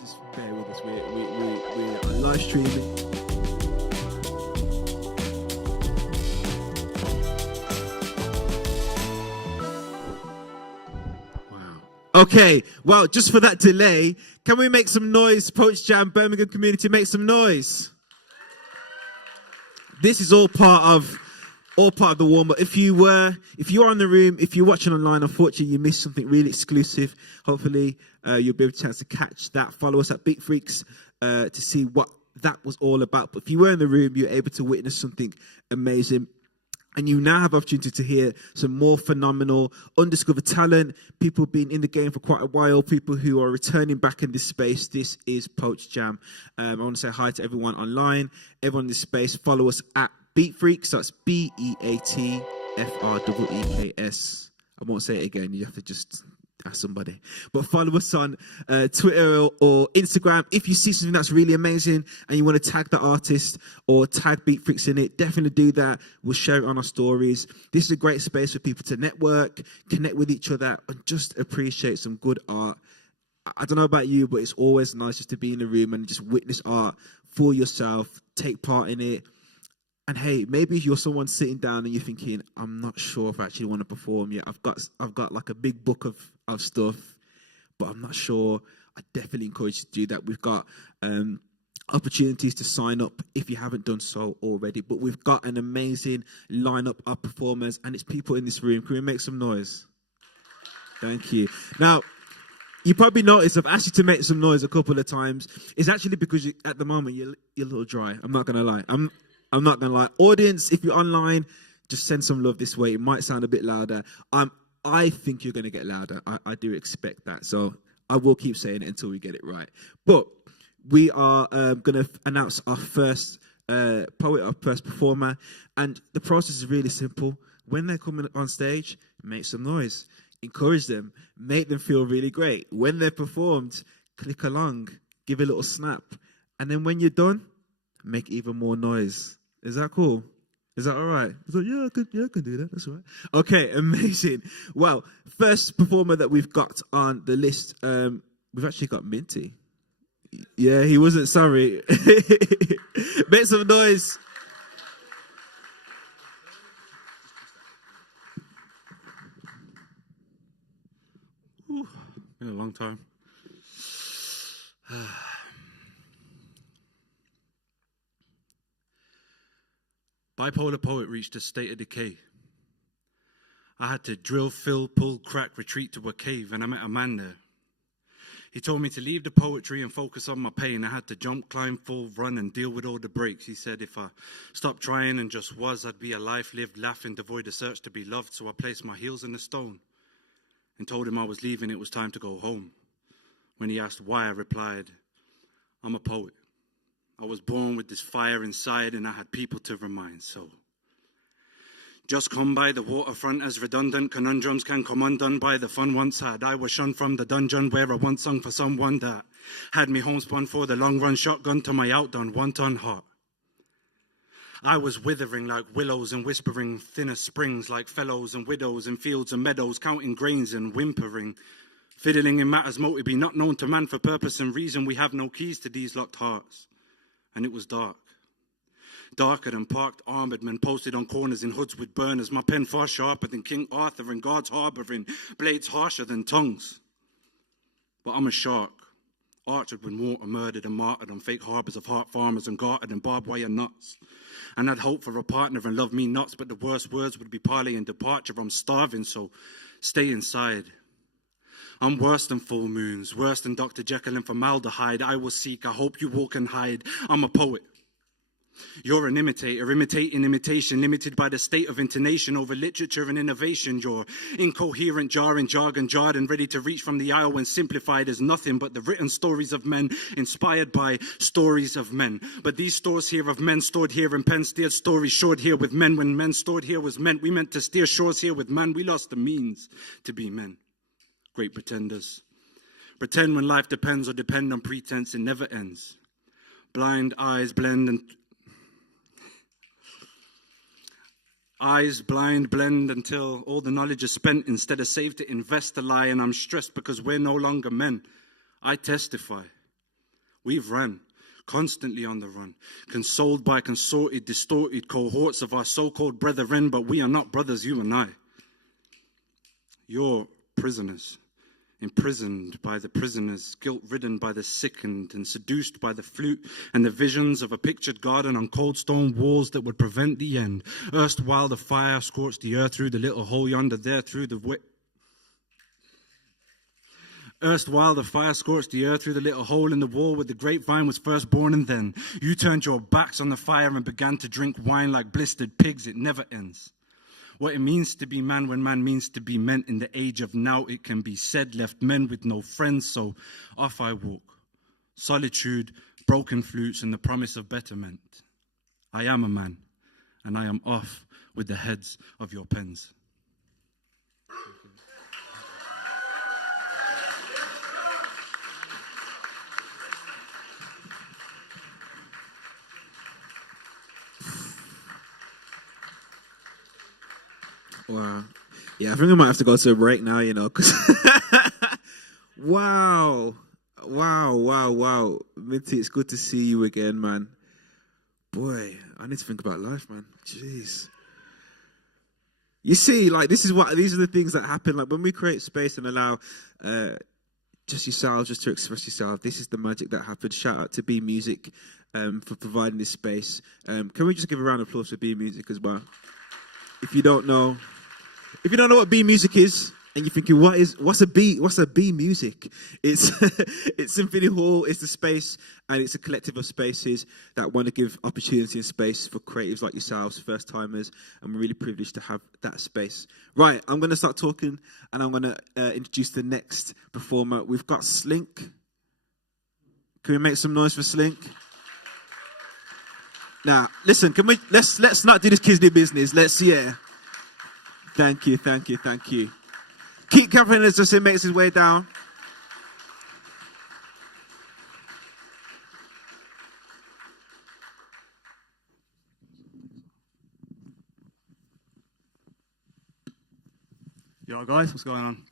just bear with us. We are live streaming. Wow. Okay. Well, just for that delay, can we make some noise? Poach Jam, Birmingham community, make some noise. This is all part of the warm-up. If you are in the room, if you're watching online, unfortunately you missed something really exclusive. Hopefully you'll be able to chance to catch that. Follow us at Beat Freaks to see what that was all about. But if you were in the room, you're able to witness something amazing. And you now have opportunity to hear some more phenomenal, undiscovered talent, people being in the game for quite a while, people who are returning back in this space. This is Poach Jam. I want to say hi to everyone online, everyone in this space. Follow us at Beat Freaks. That's BEATFREEKS. I won't say it again. You have to just ask somebody. But follow us on Twitter or Instagram. If you see something that's really amazing and you want to tag the artist or tag Beat Freaks in it, definitely do that. We'll share it on our stories. This is a great space for people to network, connect with each other, and just appreciate some good art. I don't know about you, but it's always nice just to be in the room and just witness art for yourself, take part in it. And hey, maybe you're someone sitting down and you're thinking, I'm not sure if I actually want to perform yet. I've got like a big book of stuff, but I'm not sure. I definitely encourage you to do that. We've got opportunities to sign up if you haven't done so already. But we've got an amazing lineup of performers, and it's people in this room. Can we make some noise? Thank you. Now, you probably noticed I've asked you to make some noise a couple of times. It's actually because at the moment you're a little dry. I'm not going to lie. I'm not going to lie. Audience, if you're online, just send some love this way. It might sound a bit louder. I think you're going to get louder. I do expect that. So I will keep saying it until we get it right. But we are going to announce our first poet, our first performer. And the process is really simple. When they're coming on stage, make some noise. Encourage them. Make them feel really great. When they're performed, click along. Give a little snap. And then when you're done, make even more noise. Is that cool? Is that all right? I thought, yeah, I can do that. That's all right. Okay, amazing. Well, first performer that we've got on the list, we've actually got Minty. Yeah, he wasn't sorry. Make some noise. Ooh, been a long time. Bipolar poet reached a state of decay. I had to drill, fill, pull, crack, retreat to a cave, and I met a man there. He told me to leave the poetry and focus on my pain. I had to jump, climb, fall, run, and deal with all the breaks. He said if I stopped trying and just was, I'd be a life lived, laughing, devoid of search to be loved. So I placed my heels in the stone and told him I was leaving, it was time to go home. When he asked why, I replied, I'm a poet. I was born with this fire inside and I had people to remind, so. Just come by the waterfront as redundant conundrums can come undone by the fun once had. I was shunned from the dungeon where I once sung for someone that had me homespun for the long run, shotgun to my outdone, 1 ton heart. I was withering like willows and whispering thinner springs like fellows and widows in fields and meadows, counting grains and whimpering. Fiddling in matters motive, not known to man for purpose and reason. We have no keys to these locked hearts. And it was dark. Darker than parked armored men posted on corners in hoods with burners. My pen far sharper than King Arthur and guards harboring blades harsher than tongues. But I'm a shark, archered with water, murdered and martyred on fake harbors of heart farmers and gartered and barbed wire nuts. And I'd hope for a partner and love me nuts, but the worst words would be parley and departure. I'm starving, so stay inside. I'm worse than full moons, worse than Dr. Jekyll and formaldehyde. I will seek, I hope you walk and hide. I'm a poet. You're an imitator, imitating imitation, limited by the state of intonation over literature and innovation. You're incoherent, jarring, jargon, jarred and ready to reach from the aisle when simplified as nothing but the written stories of men, inspired by stories of men. But these stores here of men stored here in pen, steered stories shored here with men. When men stored here was meant, we meant to steer shores here with man. We lost the means to be men. Great pretenders. Pretend when life depends or depend on pretense, it never ends. Blind eyes blend and eyes blind blend until all the knowledge is spent. Instead of saved to invest a lie, and I'm stressed because we're no longer men. I testify. We've ran, constantly on the run, consoled by consorted, distorted cohorts of our so-called brethren, but we are not brothers, you and I. You're prisoners, imprisoned by the prisoners, guilt-ridden by the sickened, and seduced by the flute and the visions of a pictured garden on cold stone walls that would prevent the end. Erstwhile the fire scorched the earth through the little hole yonder, there through the Erstwhile the fire scorched the earth through the little hole in the wall where the grapevine was first born, and then you turned your backs on the fire and began to drink wine like blistered pigs. It never ends. What it means to be man when man means to be meant in the age of now, it can be said, left men with no friends, so off I walk. Solitude, broken flutes, and the promise of betterment. I am a man, and I am off with the heads of your pens. Wow. Yeah, I think I might have to go to a break now, you know, because wow. Minty, it's good to see you again, man. Boy, I need to think about life, man. Jeez. You see, like, these are the things that happen. Like, when we create space and allow just yourselves just to express yourself, this is the magic that happens. Shout out to B Music for providing this space. Can we just give a round of applause for B Music as well? If you don't know what B Music is, and you're thinking, what's a B Music? It's Symphony Hall. It's the space, and it's a collective of spaces that want to give opportunity and space for creatives like yourselves, first timers, and we're really privileged to have that space. Right, I'm going to start talking, and I'm going to introduce the next performer. We've got Slink. Can we make some noise for Slink? Now, listen, let's not do this Kisney business. Thank you. Keep covering as just makes his way down. Yo guys, what's going on?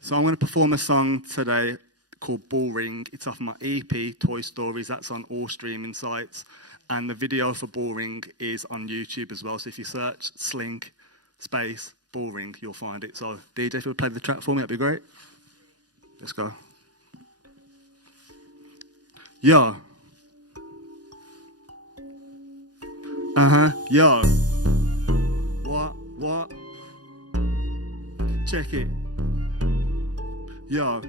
So I'm going to perform a song today called Ball Ring. It's off my EP, Toy Stories. That's on all streaming sites. And the video for Ball Ring is on YouTube as well. So if you search Slink space Ball Ring, you'll find it. So DJ, if you would play the track for me, that'd be great. Let's go. Yo. Yo. What? Check it. Yo.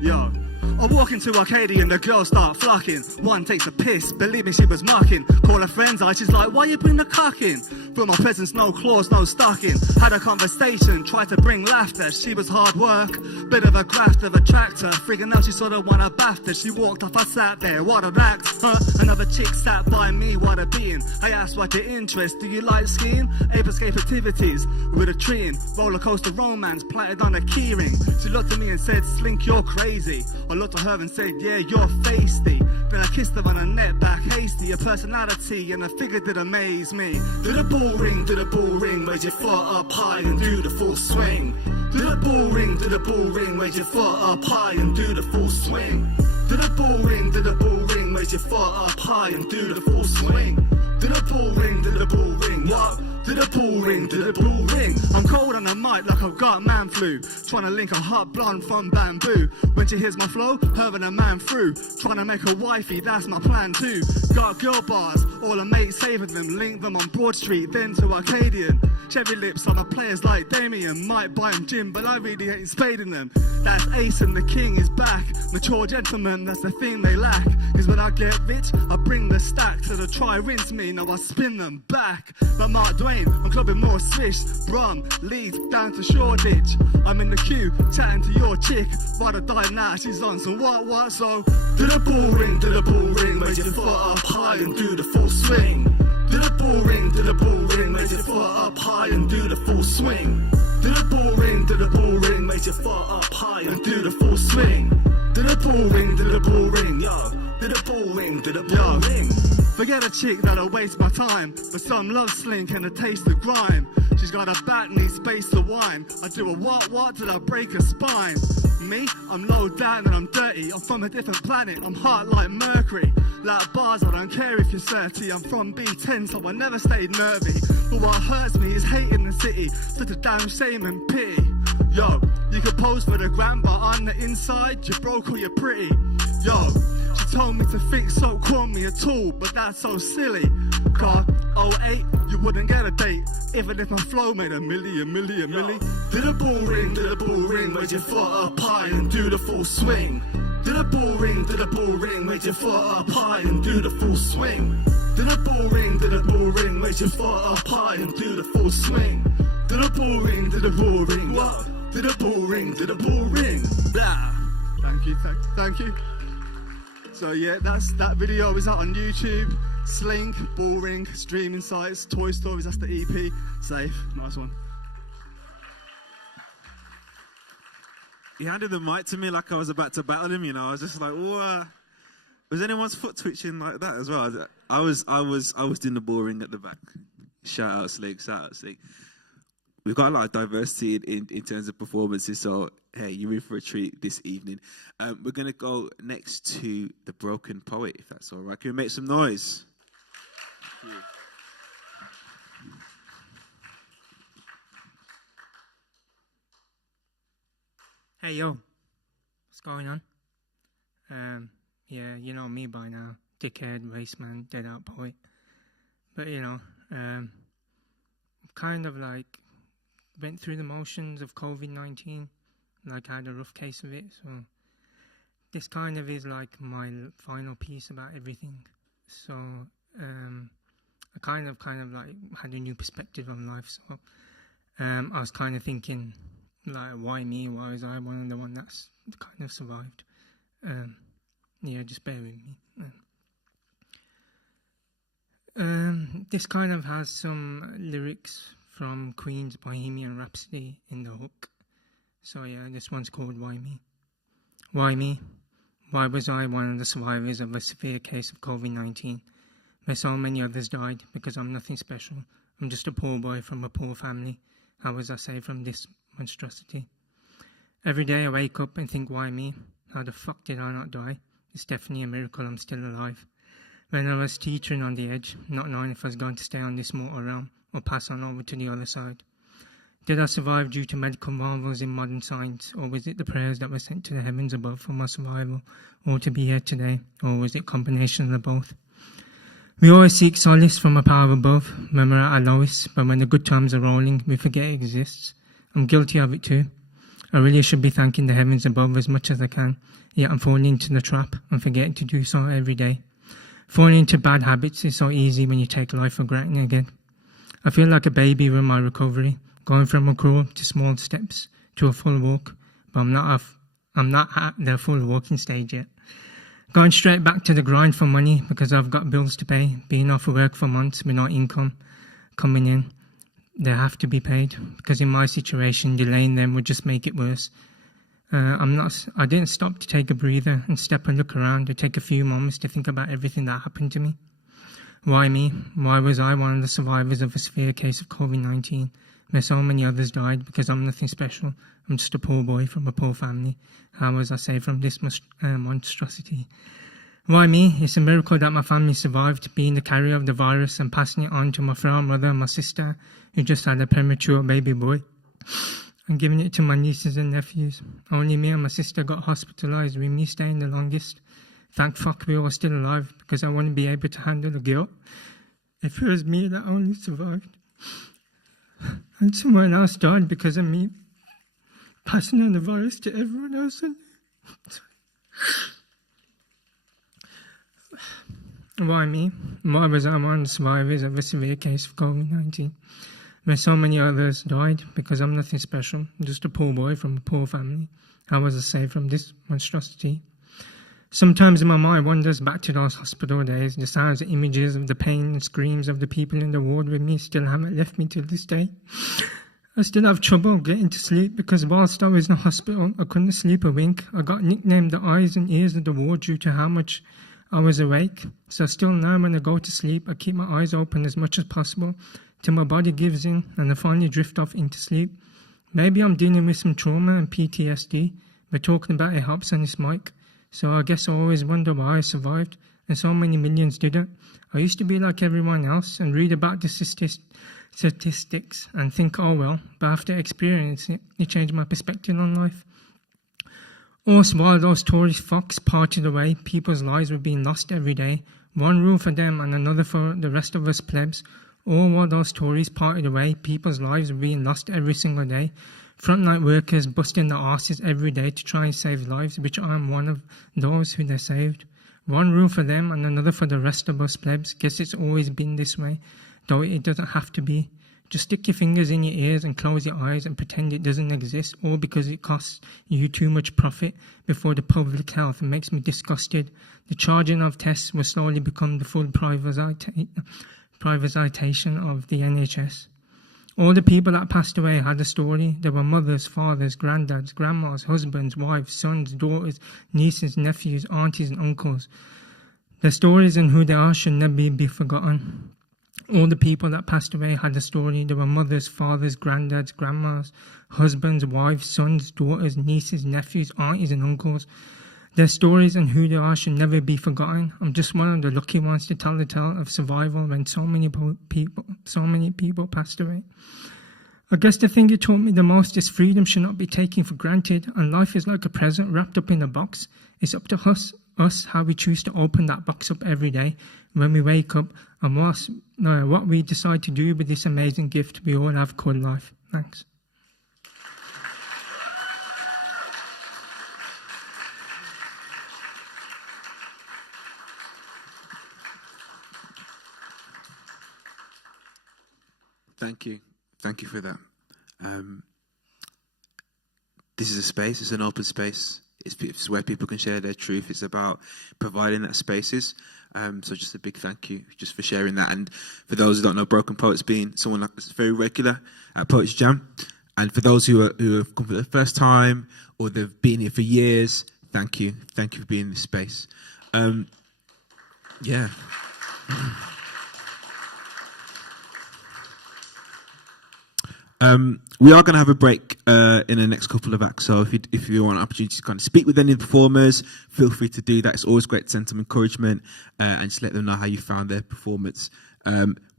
Yo. I walk into Arcadia and the girls start flocking. One takes a piss, believe me, she was mocking. Call her friends out, she's like, why you bring the cock in? For my presents, no claws, no stocking. Had a conversation, tried to bring laughter. She was hard work, bit of a graft of a tractor. Freaking out, she sort of won a BAFTA. She walked off, I sat there, what an act, huh? Another chick sat by me, what a being. I asked what your interest, do you like skiing? Ape escape activities, with a tree in. Roller coaster romance, planted on a keyring. She looked at me and said, Slink, you're crazy. I looked at her and said, yeah, you're feisty. Then I kissed her on her neck back hasty. Her personality and her figure did amaze me. Do the ball ring, raise your foot up high and do the full swing. Do the ball ring, raise your foot up high and do the full swing. Do the ball ring, raise your foot up high and do the full swing. Do the ball ring, what? Do the ball ring. I'm cold on the mic like I've got man flu. Trying to link a hot blonde from bamboo. When she hears my flow, her and a man through. Trying to make her wifey, that's my plan too. Got girl bars, all her mates saving them. Link them on Broad Street, then to Arcadian. Cherry lips on my players like Damien. Might buy him gym, but I really ain't spading them. That's Ace and the King is back. Mature gentlemen, that's the thing they lack. Cause when I get rich, I bring the stack. So they try rinse me, now I spin them back. Like Mark Dwayne, I'm clubbing more swish. Brum, Leeds, down to Shoreditch. I'm in the queue, chatting to your chick. Ride or die now, she's on some what, so. Do the ball ring, raise your foot up high and do the full swing. Do the ball ring, raise your foot up high and do the full swing. Do the ball ring, raise your foot up high and do the full swing. Do the ball ring, yo. Do the ball ring. Forget a chick that'll waste my time, but some love Slink and a taste of grime. She's got a back, needs space to whine. I do a what till I break her spine. Me, I'm low down and I'm dirty. I'm from a different planet, I'm hot like Mercury. Like bars, I don't care if you're 30. I'm from B10, so I never stayed nervy. But what hurts me is hating the city. Such a damn shame and pity. Yo, you could pose for the gram, but on the inside, you're broke or you're pretty. Yo, she told me to fix, so call me a tool, but that's so silly. God, 08, you wouldn't get a date, even if my flow made a million. Did a ball ring, where'd your foot up high and do the full swing? Did a ball ring, where'd your foot up high and do the full swing? Did a ball ring, where'd your foot up high and do the full swing? Did a ball ring, what? Did a ball ring, blah. Thank you. So yeah, that video is out on YouTube. Sling, ball ring, streaming sites, Toy Stories, that's the EP. Safe, nice one. He handed the mic to me like I was about to battle him, you know. I was just like, what? Was anyone's foot twitching like that as well? I was doing the ball ring at the back. Shout out Sling. We've got a lot of diversity in terms of performances, so hey, you're in for a treat this evening. We're going to go next to the Broken Poet, if that's all right. Can we make some noise? Thank you. Hey, yo. What's going on? Yeah, you know me by now. Dickhead, raceman, dead-out poet. But, you know, kind of like went through the motions of COVID-19, like I had a rough case of it, so this kind of is like my final piece about everything. So I kind of like had a new perspective on life, so I was kind of thinking, like, why me? Why was I one of the one that's kind of survived? Yeah, just bear with me. This kind of has some lyrics from Queen's Bohemian Rhapsody in the hook. So yeah, this one's called Why Me? Why me? Why was I one of the survivors of a severe case of COVID-19, where so many others died because I'm nothing special? I'm just a poor boy from a poor family. How was I saved from this monstrosity? Every day I wake up and think, why me? How the fuck did I not die? It's definitely a miracle I'm still alive. When I was teetering on the edge, not knowing if I was going to stay on this mortal realm or pass on over to the other side. Did I survive due to medical marvels in modern science, or was it the prayers that were sent to the heavens above for my survival, or to be here today, or was it a combination of the both? We always seek solace from a power above when we're at our lowest, but when the good times are rolling, we forget it exists. I'm guilty of it too. I really should be thanking the heavens above as much as I can, yet I'm falling into the trap and forgetting to do so every day. Falling into bad habits is so easy when you take life for granted again. I feel like a baby with my recovery, going from a crawl to small steps to a full walk, but I'm not at the full walking stage yet. Going straight back to the grind for money because I've got bills to pay, being off of work for months with no income coming in. They have to be paid, because in my situation, delaying them would just make it worse. I didn't stop to take a breather and step and look around and take a few moments to think about everything that happened to me. Why me? Why was I one of the survivors of a severe case of COVID-19, where so many others died because I'm nothing special? I'm just a poor boy from a poor family. How was I saved from this monstrosity? Why me? It's a miracle that my family survived, being the carrier of the virus and passing it on to my frail mother and my sister, who just had a premature baby boy, and giving it to my nieces and nephews. Only me and my sister got hospitalised, with me staying the longest. Thank fuck we were still alive, because I wouldn't be able to handle the guilt if it was me that only survived. And someone else died because of me passing on the virus to everyone else. Why me? Why was I one of the survivors of a severe case of COVID-19, where so many others died because I'm nothing special, I'm just a poor boy from a poor family? How was I saved from this monstrosity? Sometimes my mind wanders back to those hospital days. The sounds and images of the pain and screams of the people in the ward with me still haven't left me till this day. I still have trouble getting to sleep because whilst I was in the hospital, I couldn't sleep a wink. I got nicknamed the eyes and ears of the ward due to how much I was awake. So still now when I go to sleep, I keep my eyes open as much as possible till my body gives in and I finally drift off into sleep. Maybe I'm dealing with some trauma and PTSD, We're talking about it helps on this mic. So I guess I always wonder why I survived and so many millions didn't. I used to be like everyone else and read about the statistics and think, oh well, but after experiencing it, it changed my perspective on life. Also, while those Tories fucks parted away, people's lives were being lost every day. One rule for them and another for the rest of us plebs. All while those Tories parted away, people's lives were being lost every single day. Frontline workers busting their asses every day to try and save lives, which I am one of those who they saved. One rule for them and another for the rest of us plebs. Guess it's always been this way, though it doesn't have to be. Just stick your fingers in your ears and close your eyes and pretend it doesn't exist, all because it costs you too much profit before the public health and makes me disgusted. The charging of tests will slowly become the full privatization of the NHS. All the people that passed away had a story. There were mothers, fathers, granddads, grandmas, husbands, wives, sons, daughters, nieces, nephews, aunties and uncles. Their stories and who they are should never be forgotten. All the people that passed away had a story. There were mothers, fathers, granddads, grandmas, husbands, wives, sons, daughters, nieces, nephews, aunties and uncles. Their stories and who they are should never be forgotten. I'm just one of the lucky ones to tell the tale of survival when so many people passed away. I guess the thing it taught me the most is freedom should not be taken for granted, and life is like a present wrapped up in a box. It's up to us how we choose to open that box up every day when we wake up, and what we decide to do with this amazing gift we all have called life. Thanks. Thank you for that. This is a space, it's an open space. It's where people can share their truth. It's about providing that spaces. So just a big thank you just for sharing that. And for those who don't know, Broken Poets being someone that's very regular at Poets Jam. And for those who have come for the first time or they've been here for years, thank you. Thank you for being in this space. Yeah. We are going to have a break in the next couple of acts, so if you want an opportunity to kind of speak with any of the performers, feel free to do that. It's always great to send some encouragement and just let them know how you found their performance.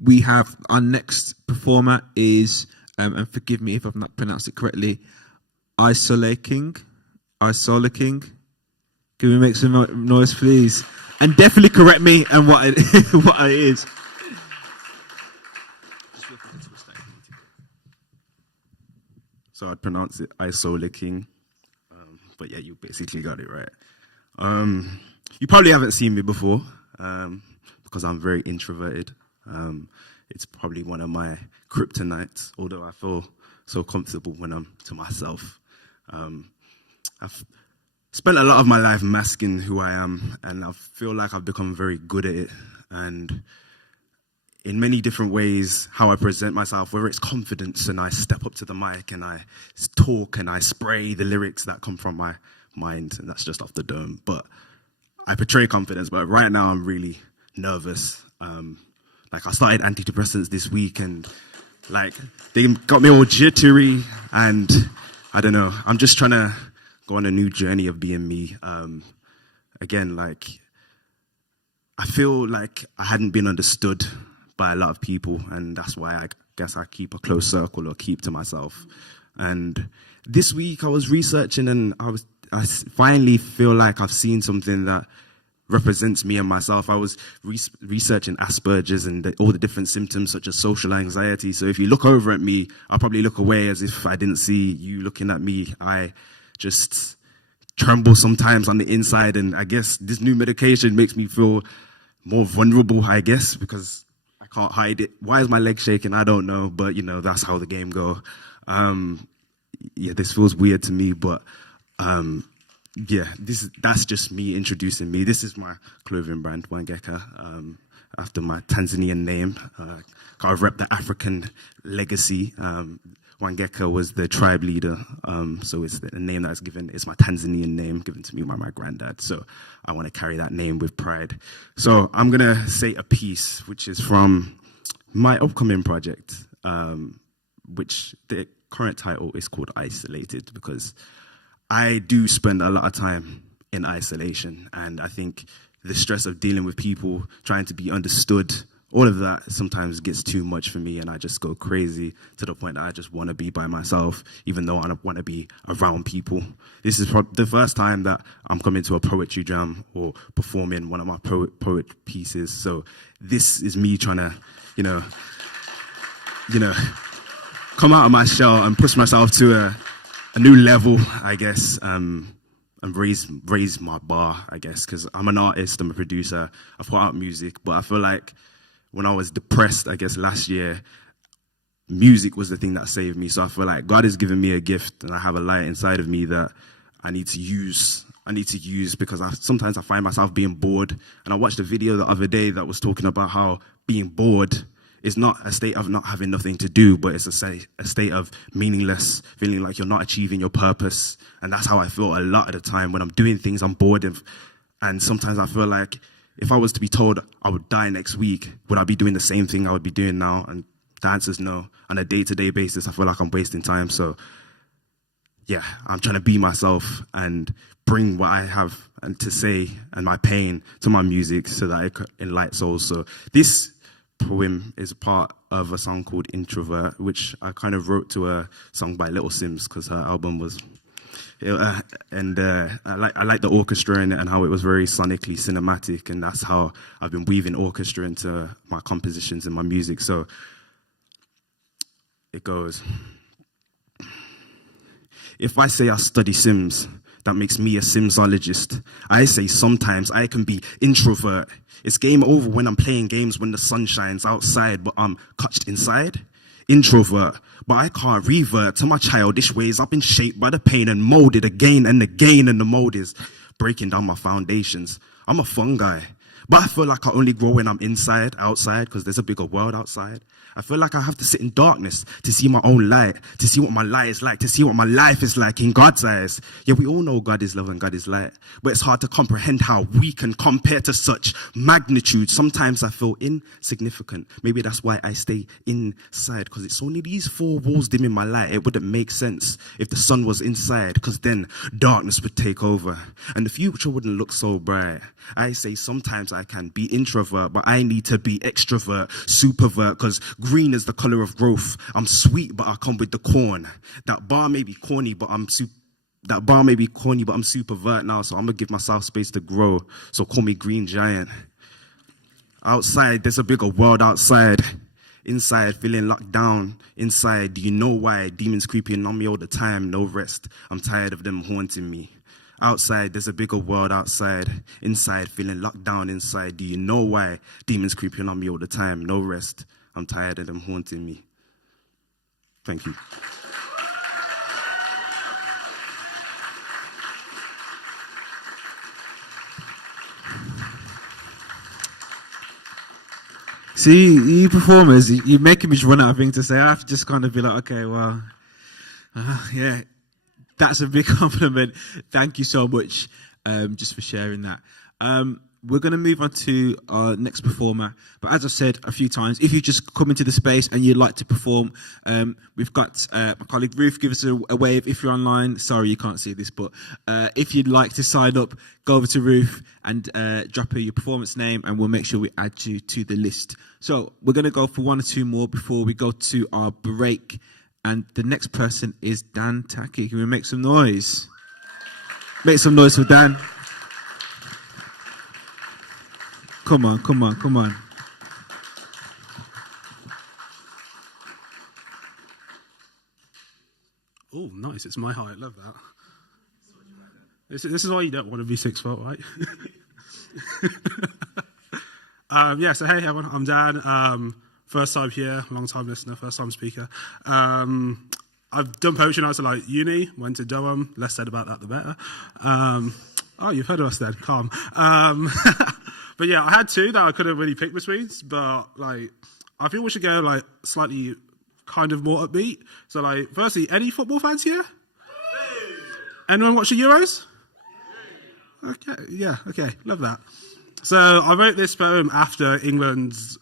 We have our next performer is, and forgive me if I've not pronounced it correctly, Isolaking. Can we make some noise, please? And definitely correct me and what it is. So I'd pronounce it Isolaking, but yeah, you basically got it right. You probably haven't seen me before because I'm very introverted. It's probably one of my kryptonites, although I feel so comfortable when I'm to myself. I've spent a lot of my life masking who I am, and I feel like I've become very good at it. And in many different ways, how I present myself, whether it's confidence and I step up to the mic and I talk and I spray the lyrics that come from my mind, and that's just off the dome. But I portray confidence, but right now I'm really nervous. Like I started antidepressants this week and like they got me all jittery, and I don't know, I'm just trying to go on a new journey of being me. Again, like I feel like I hadn't been understood by a lot of people, and that's why I guess I keep a close circle or keep to myself. And this week I was researching, and I finally feel like I've seen something that represents me and myself. I was researching Asperger's and all the different symptoms such as social anxiety. So if you look over at me, I'll probably look away as if I didn't see you looking at me. I just tremble sometimes on the inside, and I guess this new medication makes me feel more vulnerable, I guess, because I can't hide it. Why is my leg shaking? I don't know, but that's how the game go. Yeah, this feels weird to me, but yeah, that's just me introducing me. This is my clothing brand, Wangeka, after my Tanzanian name. I rep the African legacy. Wangeka was the tribe leader, so it's the name that's given. It's my Tanzanian name given to me by my granddad. So I want to carry that name with pride. So I'm gonna say a piece which is from my upcoming project, which the current title is called Isolated, because I do spend a lot of time in isolation, and I think the stress of dealing with people, trying to be understood, all of that sometimes gets too much for me, and I just go crazy to the point that I just want to be by myself, even though I don't want to be around people. This is the first time that I'm coming to a poetry jam or performing one of my poet pieces. So this is me trying to, you know, come out of my shell and push myself to a new level, I guess, and raise my bar, I guess, because I'm an artist, I'm a producer, I put out music, but I feel like when I was depressed, I guess, last year, music was the thing that saved me. So I feel like God has given me a gift, and I have a light inside of me that I need to use. Because sometimes I find myself being bored. And I watched a video the other day that was talking about how being bored is not a state of not having nothing to do, but it's a state of meaningless, feeling like you're not achieving your purpose. And that's how I feel a lot of the time. When I'm doing things, I'm bored. And sometimes I feel like if I was to be told I would die next week, would I be doing the same thing I would be doing now? And the answer is no. On a day-to-day basis, I feel like I'm wasting time. So, yeah, I'm trying to be myself and bring what I have and to say and my pain to my music so that it could enlighten souls. So this poem is a part of a song called Introvert, which I kind of wrote to a song by Little Sims because her album was... I like the orchestra in it and how it was very sonically cinematic, and that's how I've been weaving orchestra into my compositions and my music. So it goes. If I say I study Sims, that makes me a Simsologist. I say sometimes I can be introvert. It's game over when I'm playing games when the sun shines outside, but I'm clutched inside. Introvert, but I can't revert to my childish ways. I've been shaped by the pain and molded again and again, and the mold is breaking down my foundations. I'm a fungi, but I feel like I only grow when I'm outside, because there's a bigger world outside. I feel like I have to sit in darkness to see my own light, to see what my light is like, to see what my life is like in God's eyes. Yeah, we all know God is love and God is light, but it's hard to comprehend how we can compare to such magnitude. Sometimes I feel insignificant. Maybe that's why I stay inside, because it's only these four walls dimming my light. It wouldn't make sense if the sun was inside, because then darkness would take over and the future wouldn't look so bright. I say sometimes I can be introvert, but I need to be extrovert, supervert, because green is the color of growth. I'm sweet, but I come with the corn. That bar may be corny, but I'm supervert now, so I'm gonna give myself space to grow. So call me Green Giant. Outside, there's a bigger world outside. Inside, feeling locked down. Inside, do you know why? Demons creeping on me all the time, no rest. I'm tired of them haunting me. Outside, there's a bigger world outside. Inside, feeling locked down inside. Do you know why? Demons creeping on me all the time, no rest. I'm tired of them haunting me. Thank you. See, you performers, you're making me just run out of things to say. I have to just kind of be like, okay, well, yeah, that's a big compliment. Thank you so much just for sharing that. We're going to move on to our next performer. But as I've said a few times, if you just come into the space and you'd like to perform, we've got my colleague Ruth, give us a wave if you're online. Sorry, you can't see this, but if you'd like to sign up, go over to Ruth and drop her your performance name, and we'll make sure we add you to the list. So we're going to go for one or two more before we go to our break. And the next person is Dan Taki. Can we make some noise? Make some noise for Dan. Come on, come on, come on. Oh, nice. It's my height. Love that. This is why you don't want to be 6 foot, right? So hey everyone, I'm Dan. First time here, long time listener, first time speaker. I've done poetry nights at like uni, went to Durham. Less said about that, the better. Oh, you've heard of us then, calm. But yeah, I had two that I couldn't really pick between, but like, I feel we should go like slightly kind of more upbeat. So like, firstly, any football fans here? Anyone watch the Euros? Okay, yeah, okay, love that. So I wrote this poem after England's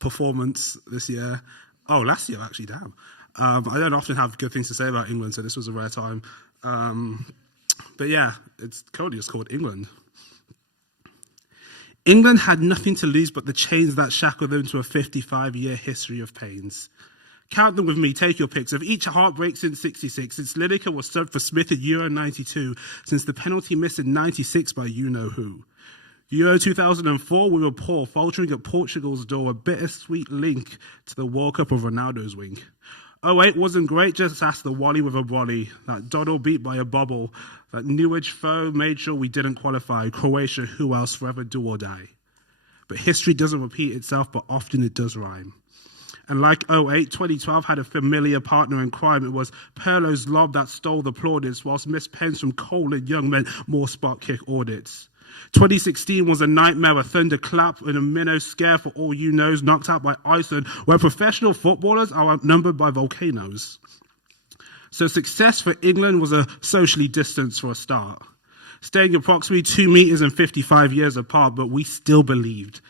performance this year. Oh, last year actually, damn. I don't often have good things to say about England, so this was a rare time. But yeah, it's currently just called England. England had nothing to lose but the chains that shackled them to a 55-year history of pains. Count them with me, take your picks. Of each heartbreak since 66, since Lineker was subbed for Smith at Euro 92, since the penalty missed in 96 by you-know-who. Euro 2004, we were poor, faltering at Portugal's door, a bittersweet link to the World Cup of Ronaldo's wing. 08 wasn't great, just ask the Wally with a volley. That Doddle beat by a bobble. That Newage foe made sure we didn't qualify. Croatia, who else, forever do or die. But history doesn't repeat itself, but often it does rhyme. And like 08, 2012 had a familiar partner in crime. It was Pirlo's lob that stole the plaudits, whilst missed pens from Cole and Young meant more spot kick audits. 2016 was a nightmare, a thunderclap and a minnow scare for all you knows, knocked out by Iceland, where professional footballers are outnumbered by volcanoes. So success for England was a socially distanced for a start, staying approximately 2 meters and 55 years apart, but we still believed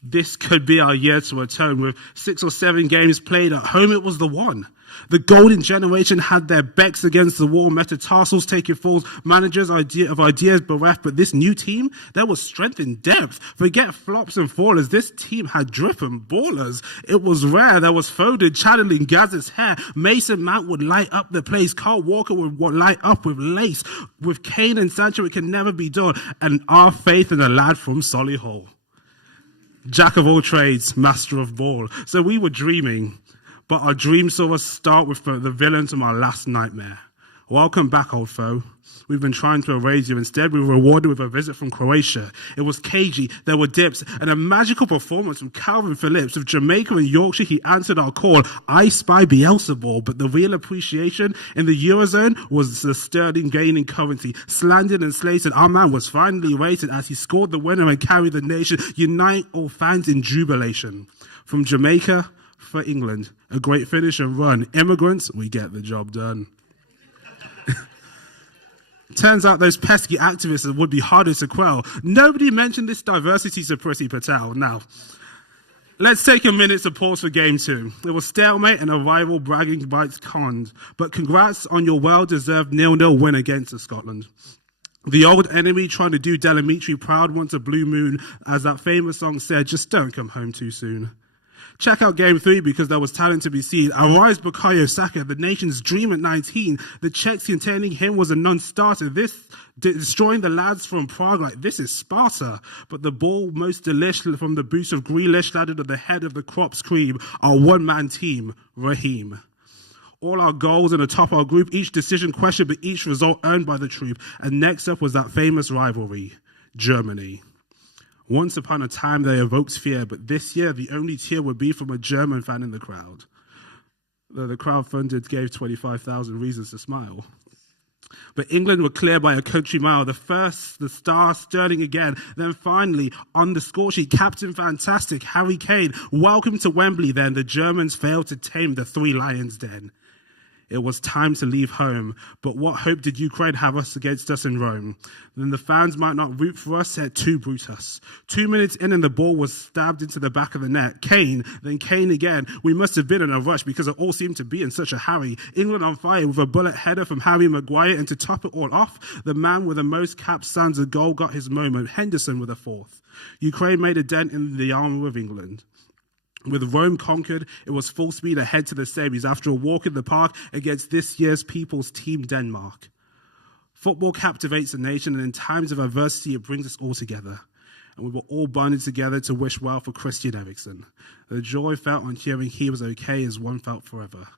this could be our year to atone. With 6 or 7 games played at home, it was the one. The golden generation had their backs against the wall, metatarsals taking falls, managers of ideas bereft, but this new team, there was strength in depth. Forget flops and fallers, this team had drip and ballers. It was rare, there was Foden channeling Gaz's hair, Mason Mount would light up the place, Carl Walker would light up with lace, with Kane and Sancho it can never be done, and our faith in a lad from Solihull. Jack of all trades, master of ball. So we were dreaming, but our dream saw us start with the villain to my last nightmare. Welcome back, old foe. We've been trying to erase you. Instead, we were rewarded with a visit from Croatia. It was cagey, there were dips, and a magical performance from Calvin Phillips. Of Jamaica and Yorkshire, he answered our call. I spy Beelzebub, but the real appreciation in the Eurozone was the sterling gaining currency. Slandered and slated, our man was finally rated as he scored the winner and carried the nation. Unite all fans in jubilation. From Jamaica for England, a great finish and run. Immigrants, we get the job done. Turns out those pesky activists would be harder to quell. Nobody mentioned this diversity to Priti Patel. Now, let's take a minute to pause for game 2. It was stalemate and a rival bragging rights conned. But congrats on your well-deserved 0-0 win against Scotland. The old enemy trying to do Delamitri proud wants a blue moon. As that famous song said, just don't come home too soon. Check out game 3 because there was talent to be seen. Arise Bukayo Saka, the nation's dream at 19. The checks containing him was a non-starter. This destroying the lads from Prague like this is Sparta. But the ball most delish from the boots of Grealish landed at the head of the Crops cream. Our one-man team, Raheem. All our goals and atop our group, each decision questioned but each result earned by the troop. And next up was that famous rivalry, Germany. Once upon a time, they evoked fear, but this year, the only tear would be from a German fan in the crowd. The crowd-funded gave 25,000 reasons to smile. But England were clear by a country mile. The star, Sterling again. Then finally, on the score sheet, Captain Fantastic, Harry Kane. Welcome to Wembley then. The Germans failed to tame the Three Lions Den. It was time to leave home. But what hope did Ukraine have against us in Rome? Then the fans might not root for us, said to Brutus. 2 minutes in and the ball was stabbed into the back of the net. Kane, then Kane again. We must have been in a rush because it all seemed to be in such a hurry. England on fire with a bullet header from Harry Maguire. And to top it all off, the man with the most caps sans a goal got his moment. Henderson with a fourth. Ukraine made a dent in the armour of England. With Rome conquered, it was full speed ahead to the semis after a walk in the park against this year's people's team, Denmark. Football captivates a nation, and in times of adversity, it brings us all together. And we were all bonded together to wish well for Christian Eriksen. The joy felt on hearing he was okay is one felt forever.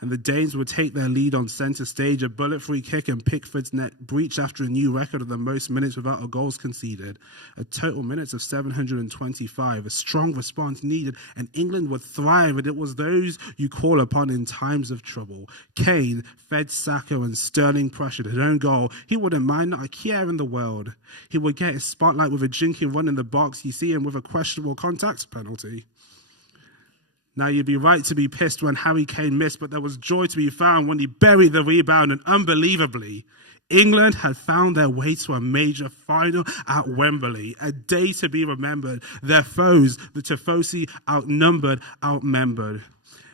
And the Danes would take their lead on centre stage, a bullet-free kick and Pickford's net breach after a new record of the most minutes without a goals conceded. A total minutes of 725, a strong response needed, and England would thrive, and it was those you call upon in times of trouble. Kane fed Saka and Sterling pressured his own goal. He wouldn't mind, not a care in the world. He would get his spotlight with a jinking run in the box, you see him with a questionable contacts penalty. Now, you'd be right to be pissed when Harry Kane missed, but there was joy to be found when he buried the rebound, and unbelievably, England had found their way to a major final at Wembley, a day to be remembered. Their foes, the Tifosi, outnumbered, outmembered.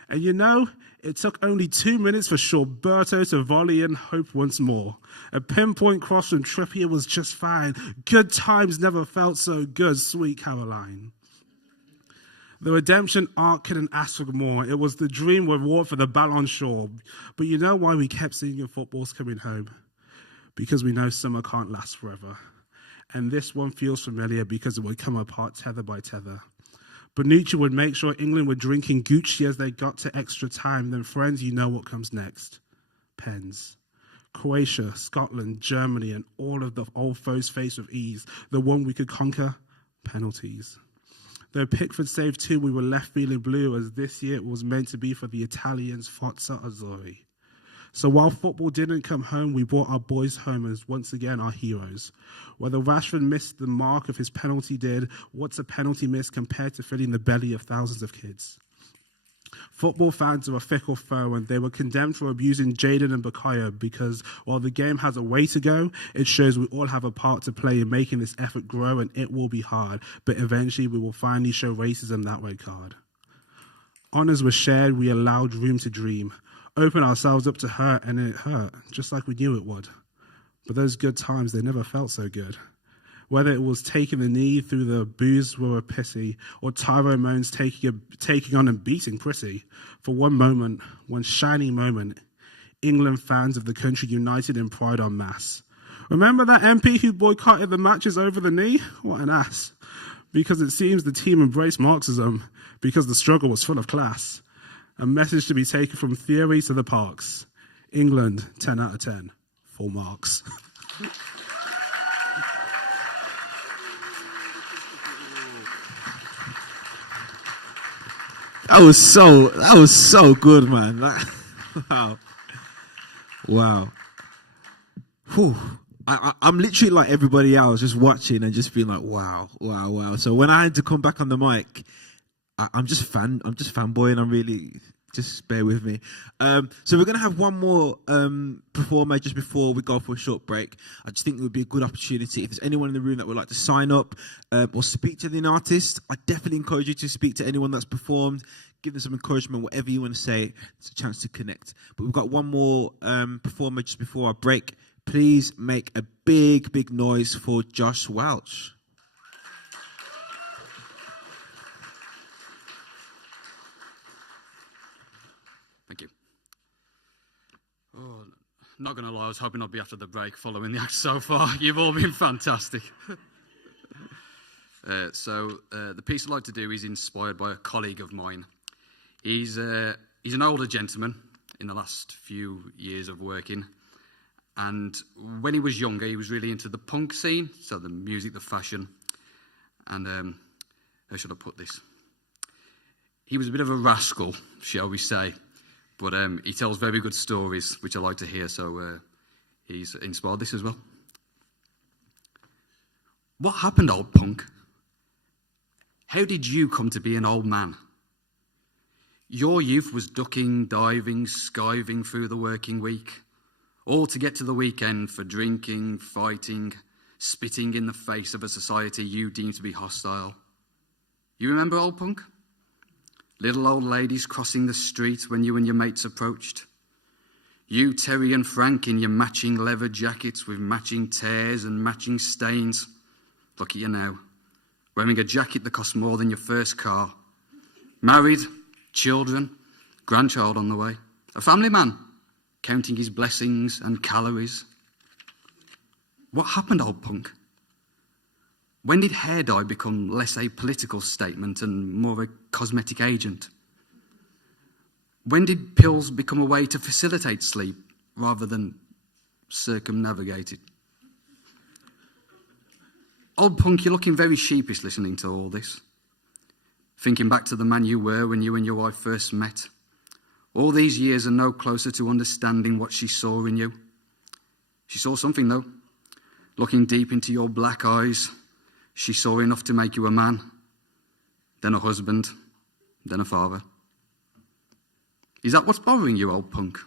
And you know, it took only 2 minutes for Shawberto to volley in hope once more. A pinpoint cross from Trippier was just fine. Good times never felt so good, sweet Caroline. The redemption arc couldn't ask for more. It was the dream reward for the Ballon d'Or. But you know why we kept singing football's coming home? Because we know summer can't last forever. And this one feels familiar because it would come apart tether by tether. Bonucci would make sure England were drinking Gucci as they got to extra time. Then, friends, you know what comes next. Pens. Croatia, Scotland, Germany, and all of the old foes faced with ease. The one we could conquer, penalties. Though Pickford saved 2, we were left feeling blue, as this year it was meant to be for the Italians, Forza Azzurri. So while football didn't come home, we brought our boys home as once again our heroes. Whether Rashford missed the mark of his penalty did, what's a penalty miss compared to filling the belly of thousands of kids? Football fans are a fickle foe, and they were condemned for abusing Jadon and Bukayo because while the game has a way to go, it shows we all have a part to play in making this effort grow, and it will be hard, but eventually we will finally show racism that red card. Honours were shared, we allowed room to dream, open ourselves up to hurt, and it hurt, just like we knew it would. But those good times, they never felt so good. Whether it was taking the knee through the booze were a pissy, or Tyrone Moans taking on and beating Prissy. For one moment, one shining moment, England fans of the country united in pride en masse. Remember that MP who boycotted the matches over the knee? What an ass. Because it seems the team embraced Marxism, because the struggle was full of class. A message to be taken from theory to the parks. England, 10 out of 10. Full marks. That was so good, man. Wow. Whew. I'm literally like everybody else, just watching and just being like, wow. So when I had to come back on the mic, I'm just fanboying. I'm really, just bear with me. So we're gonna have one more performer just before we go for a short break. I just think it would be a good opportunity if there's anyone in the room that would like to sign up or speak to an artist. I definitely encourage you to speak to anyone that's performed. Give them some encouragement, whatever you want to say. It's a chance to connect. But we've got one more performer just before our break. Please make a big noise for Josh Welch. Thank you. Oh, not going to lie, I was hoping I'd be after the break following the act so far. You've all been fantastic. The piece I'd like to do is inspired by a colleague of mine. He's an older gentleman in the last few years of working. And when he was younger, he was really into the punk scene, so the music, the fashion. And how should I put this? He was a bit of a rascal, shall we say. But he tells very good stories, which I like to hear, so he's inspired this as well. What happened, old punk? How did you come to be an old man? Your youth was ducking, diving, skiving through the working week, all to get to the weekend for drinking, fighting, spitting in the face of a society you deemed to be hostile. You remember, old punk? Little old ladies crossing the street when you and your mates approached. You, Terry and Frank, in your matching leather jackets with matching tears and matching stains. Look at you now, wearing a jacket that cost more than your first car. Married, children, grandchild on the way. A family man, counting his blessings and calories. What happened, old punk? When did hair dye become less a political statement and more a cosmetic agent? When did pills become a way to facilitate sleep rather than circumnavigate it? Old punk, you're looking very sheepish listening to all this. Thinking back to the man you were when you and your wife first met. All these years are no closer to understanding what she saw in you. She saw something, though. Looking deep into your black eyes, she saw enough to make you a man, then a husband, then a father. Is that what's bothering you, old punk?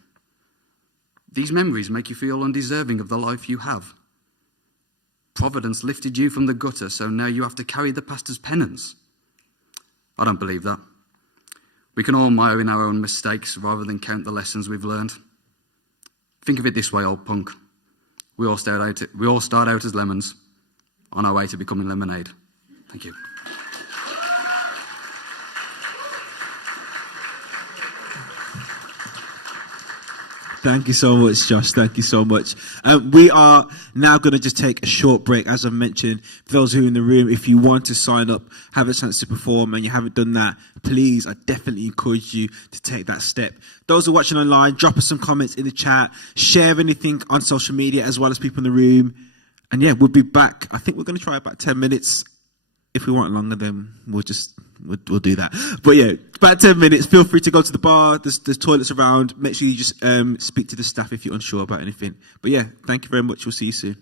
These memories make you feel undeserving of the life you have. Providence lifted you from the gutter, so now you have to carry the past as penance. I don't believe that. We can all mire in our own mistakes rather than count the lessons we've learned. Think of it this way, old punk. We all start out as lemons on our way to becoming lemonade. Thank you. Thank you so much, Josh. Thank you so much. We are now going to just take a short break. As I mentioned, for those who are in the room, if you want to sign up, have a chance to perform, and you haven't done that, please, I definitely encourage you to take that step. Those who are watching online, drop us some comments in the chat, share anything on social media as well as people in the room. And yeah, we'll be back. I think we're going to try about 10 minutes. If we want longer, then we'll do that. But yeah, about 10 minutes. Feel free to go to the bar. There's toilets around. Make sure you just speak to the staff if you're unsure about anything. But yeah, thank you very much. We'll see you soon.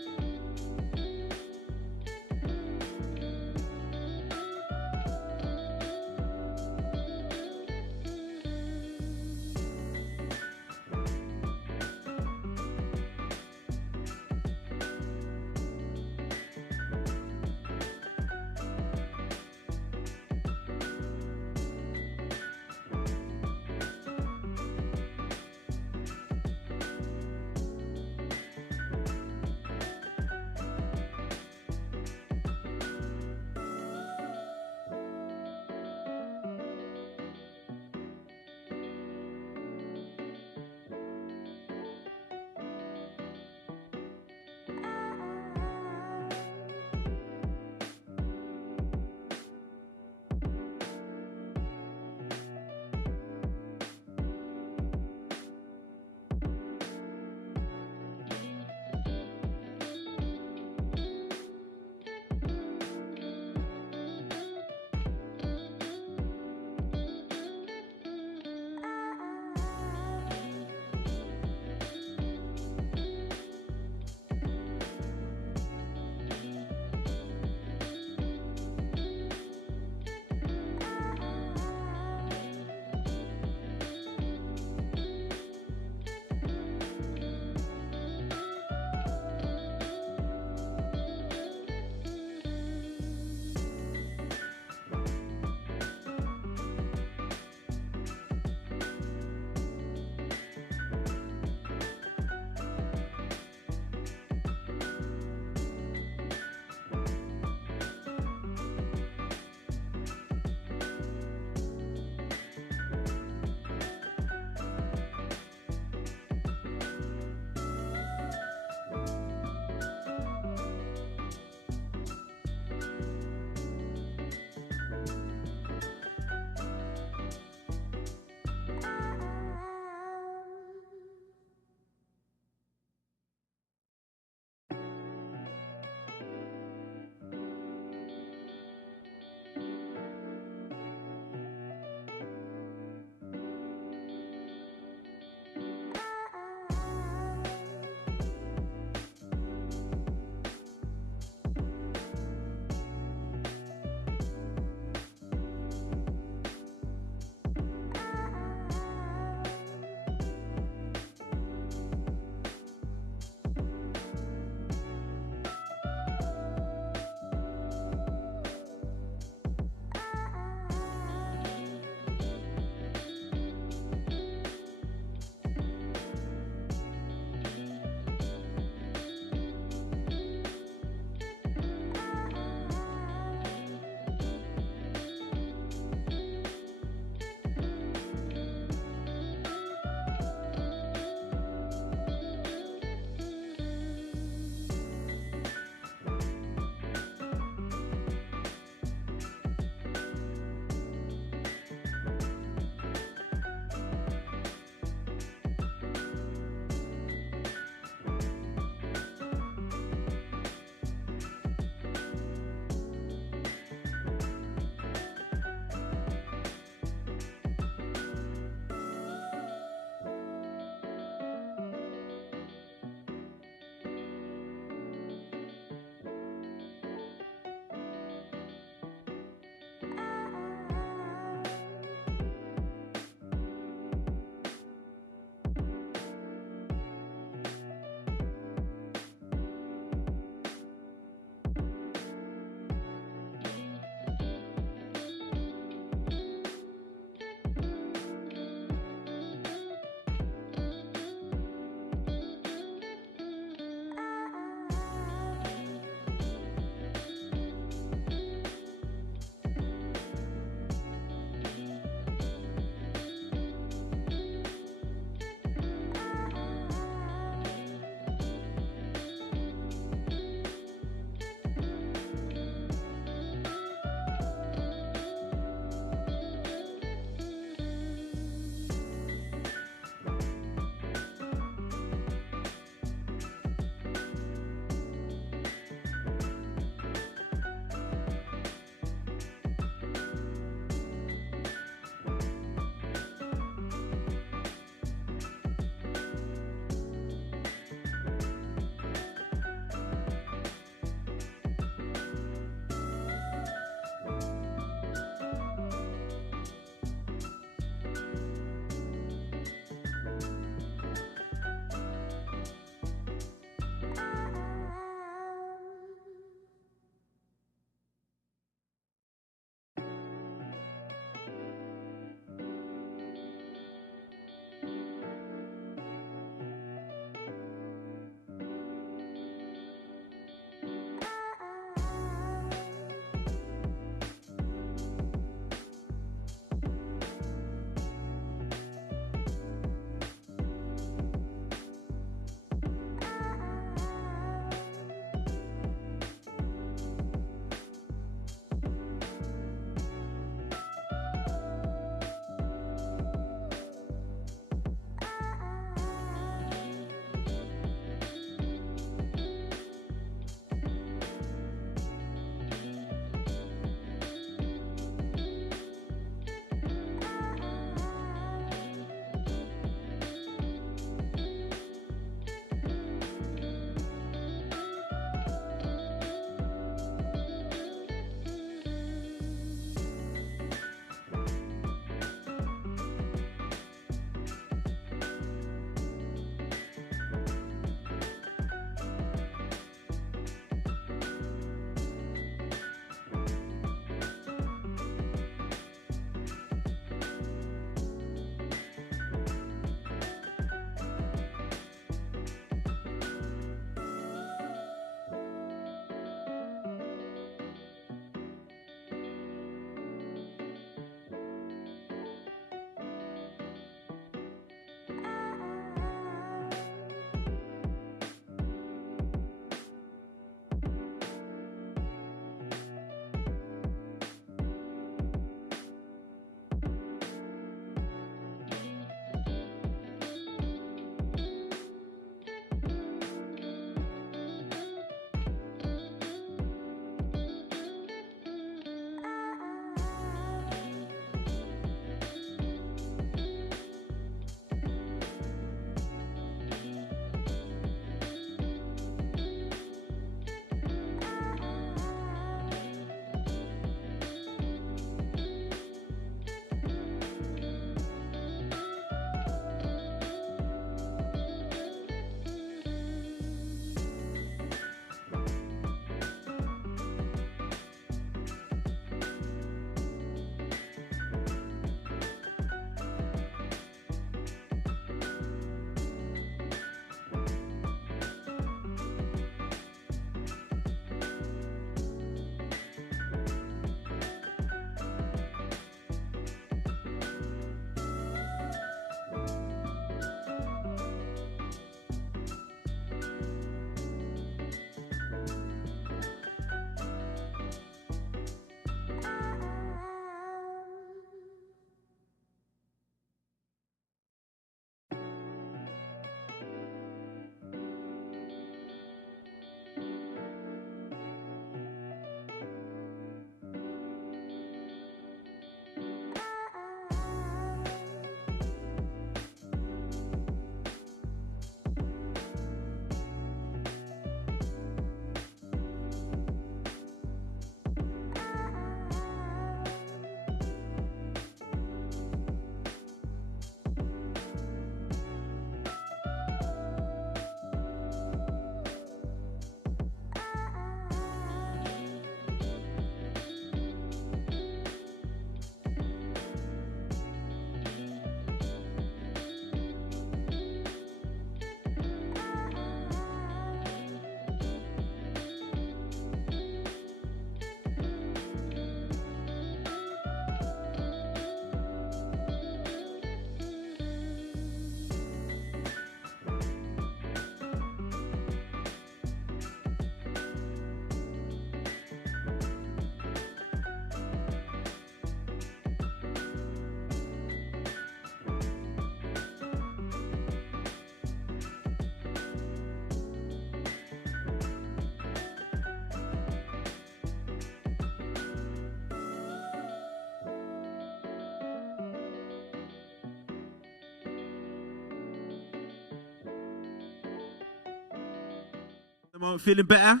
moment, feeling better?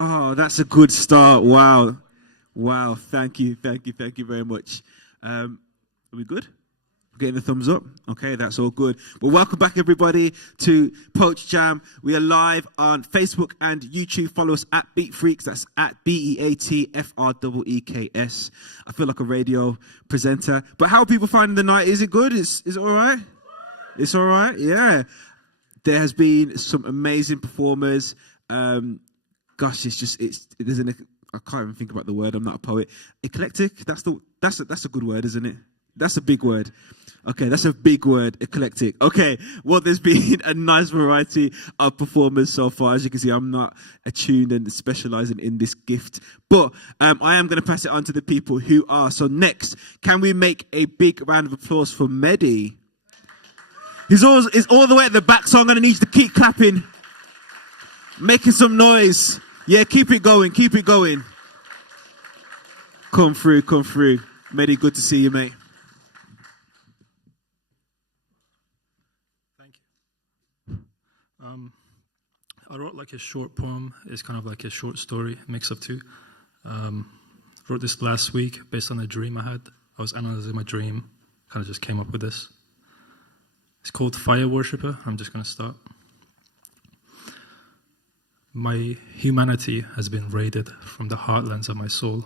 Oh, that's a good start. Wow. Wow. Thank you very much. Are we good? Getting the thumbs up? Okay, that's all good. Well, welcome back, everybody, to Poach Jam. We are live on Facebook and YouTube. Follow us at Beat Freaks. That's at BEATFREEKS. I feel like a radio presenter. But how are people finding the night? Is it good? Is it all right? It's all right? Yeah. There has been some amazing performers. Gosh, I can't even think about the word. I'm not a poet. Eclectic. That's a good word, isn't it? That's a big word. Okay, that's a big word, eclectic. Okay, well, there's been a nice variety of performers so far. As you can see, I'm not attuned and specializing in this gift, but I am going to pass it on to the people who are. So next, can we make a big round of applause for Mehdi? He's all the way at the back, so I'm going to need you to keep clapping, making some noise. Yeah, keep it going. Come through. Mehdi, good to see you, mate. I wrote like a short poem. It's kind of like a short story, a mix of two. Wrote this last week based on a dream I had. I was analyzing my dream, kind of just came up with this. It's called Fire Worshipper. I'm just going to start. My humanity has been raided from the heartlands of my soul.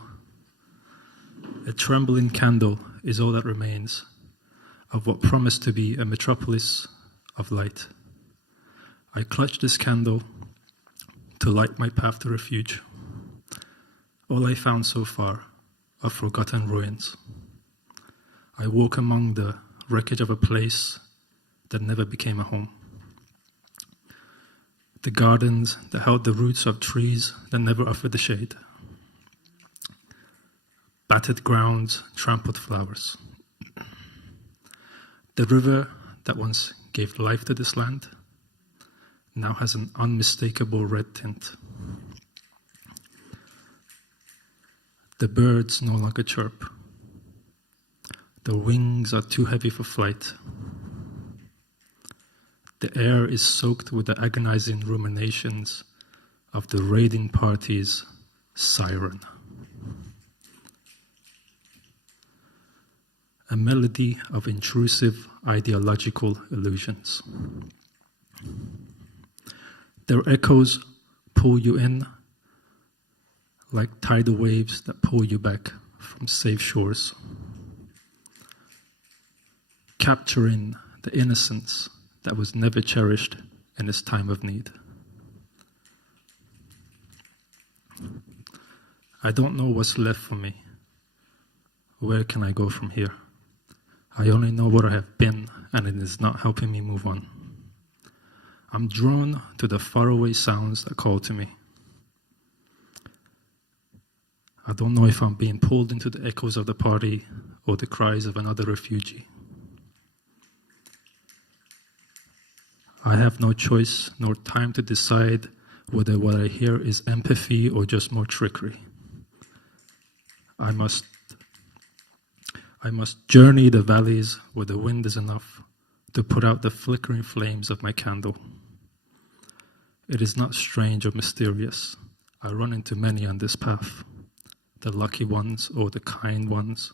A trembling candle is all that remains of what promised to be a metropolis of light. I clutch this candle to light my path to refuge. All I found so far are forgotten ruins. I walk among the wreckage of a place that never became a home. The gardens that held the roots of trees that never offered the shade. Battered grounds, trampled flowers. The river that once gave life to this land now has an unmistakable red tint. The birds no longer chirp. Their wings are too heavy for flight. The air is soaked with the agonizing ruminations of the raiding party's siren. A melody of intrusive ideological illusions. Their echoes pull you in like tidal waves that pull you back from safe shores, capturing the innocence that was never cherished in its time of need. I don't know what's left for me. Where can I go from here? I only know what I have been, and it is not helping me move on. I'm drawn to the faraway sounds that call to me. I don't know if I'm being pulled into the echoes of the party or the cries of another refugee. I have no choice nor time to decide whether what I hear is empathy or just more trickery. I must journey the valleys where the wind is enough to put out the flickering flames of my candle. It is not strange or mysterious. I run into many on this path. The lucky ones or the kind ones,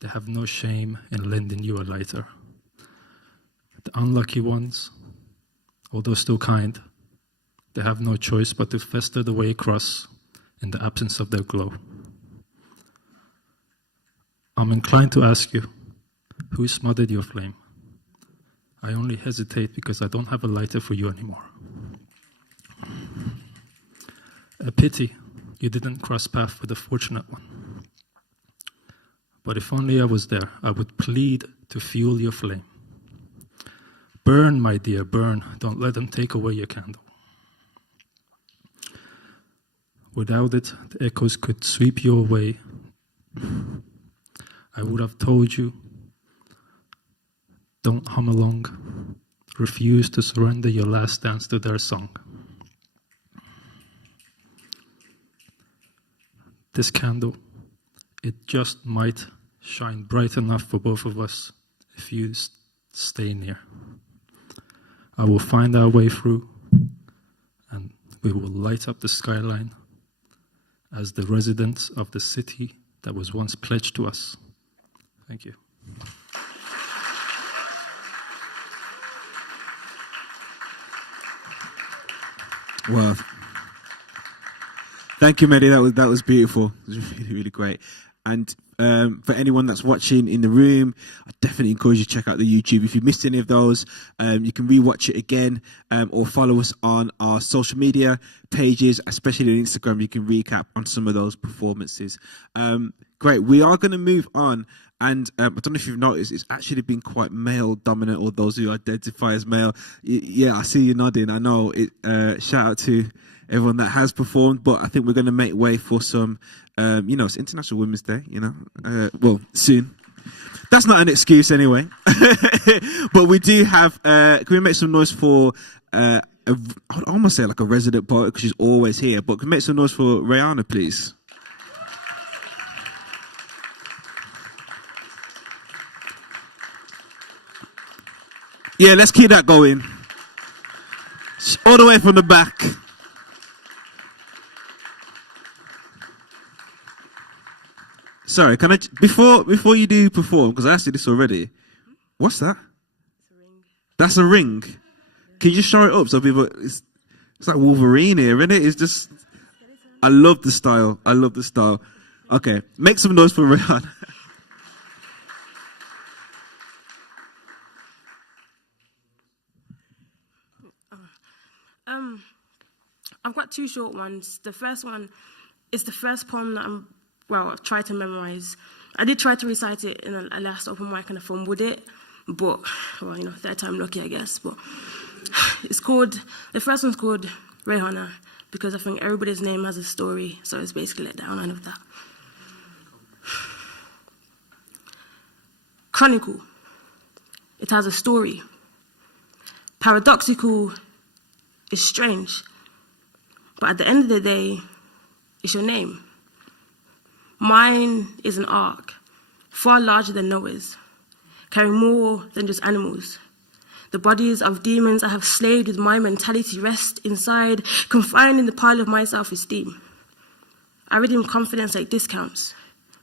they have no shame in lending you a lighter. The unlucky ones, although still kind, they have no choice but to fester the way across in the absence of their glow. I'm inclined to ask you, who smothered your flame? I only hesitate because I don't have a lighter for you anymore. A pity you didn't cross paths with the fortunate one. But if only I was there, I would plead to fuel your flame. Burn, my dear, burn. Don't let them take away your candle. Without it, the echoes could sweep you away. I would have told you, don't hum along. Refuse to surrender your last dance to their song. This candle, it just might shine bright enough for both of us if you stay near. I will find our way through, and we will light up the skyline as the residents of the city that was once pledged to us. Thank you. Wow. Thank you, Mehdi. That was beautiful. It was really, really great. And for anyone that's watching in the room, I definitely encourage you to check out the YouTube. If you missed any of those, you can rewatch it again, or follow us on our social media pages, especially on Instagram. You can recap on some of those performances. Great. We are going to move on. And I don't know if you've noticed, it's actually been quite male dominant, or those who identify as male. Yeah, I see you nodding. I know it. Shout out to everyone that has performed, but I think we're going to make way for some, it's International Women's Day, well, soon. That's not an excuse anyway. But we do have, can we make some noise for, I would almost say like a resident poet because she's always here, but can we make some noise for Rihanna, please? Yeah, let's keep that going. All the way from the back. Sorry, can I before you do perform, because I asked you this already. What's that? It's a ring. That's a ring. Can you just show it up so people? It's like Wolverine here, isn't it? It's just. I love the style. I love the style. Okay, make some noise for Rihanna. I've got two short ones. The first one is the first poem that I've tried to memorize. I did try to recite it in a last open mic and I fumbled it, but, third time lucky, I guess. But the first one's called Rihanna, because I think everybody's name has a story, so it's basically like the outline of that. Chronicle. It has a story. Paradoxical is strange, but at the end of the day, it's your name. Mine is an ark, far larger than Noah's, carrying more than just animals. The bodies of demons I have slayed with my mentality rest inside, confined in the pile of my self-esteem. I redeem confidence like discounts,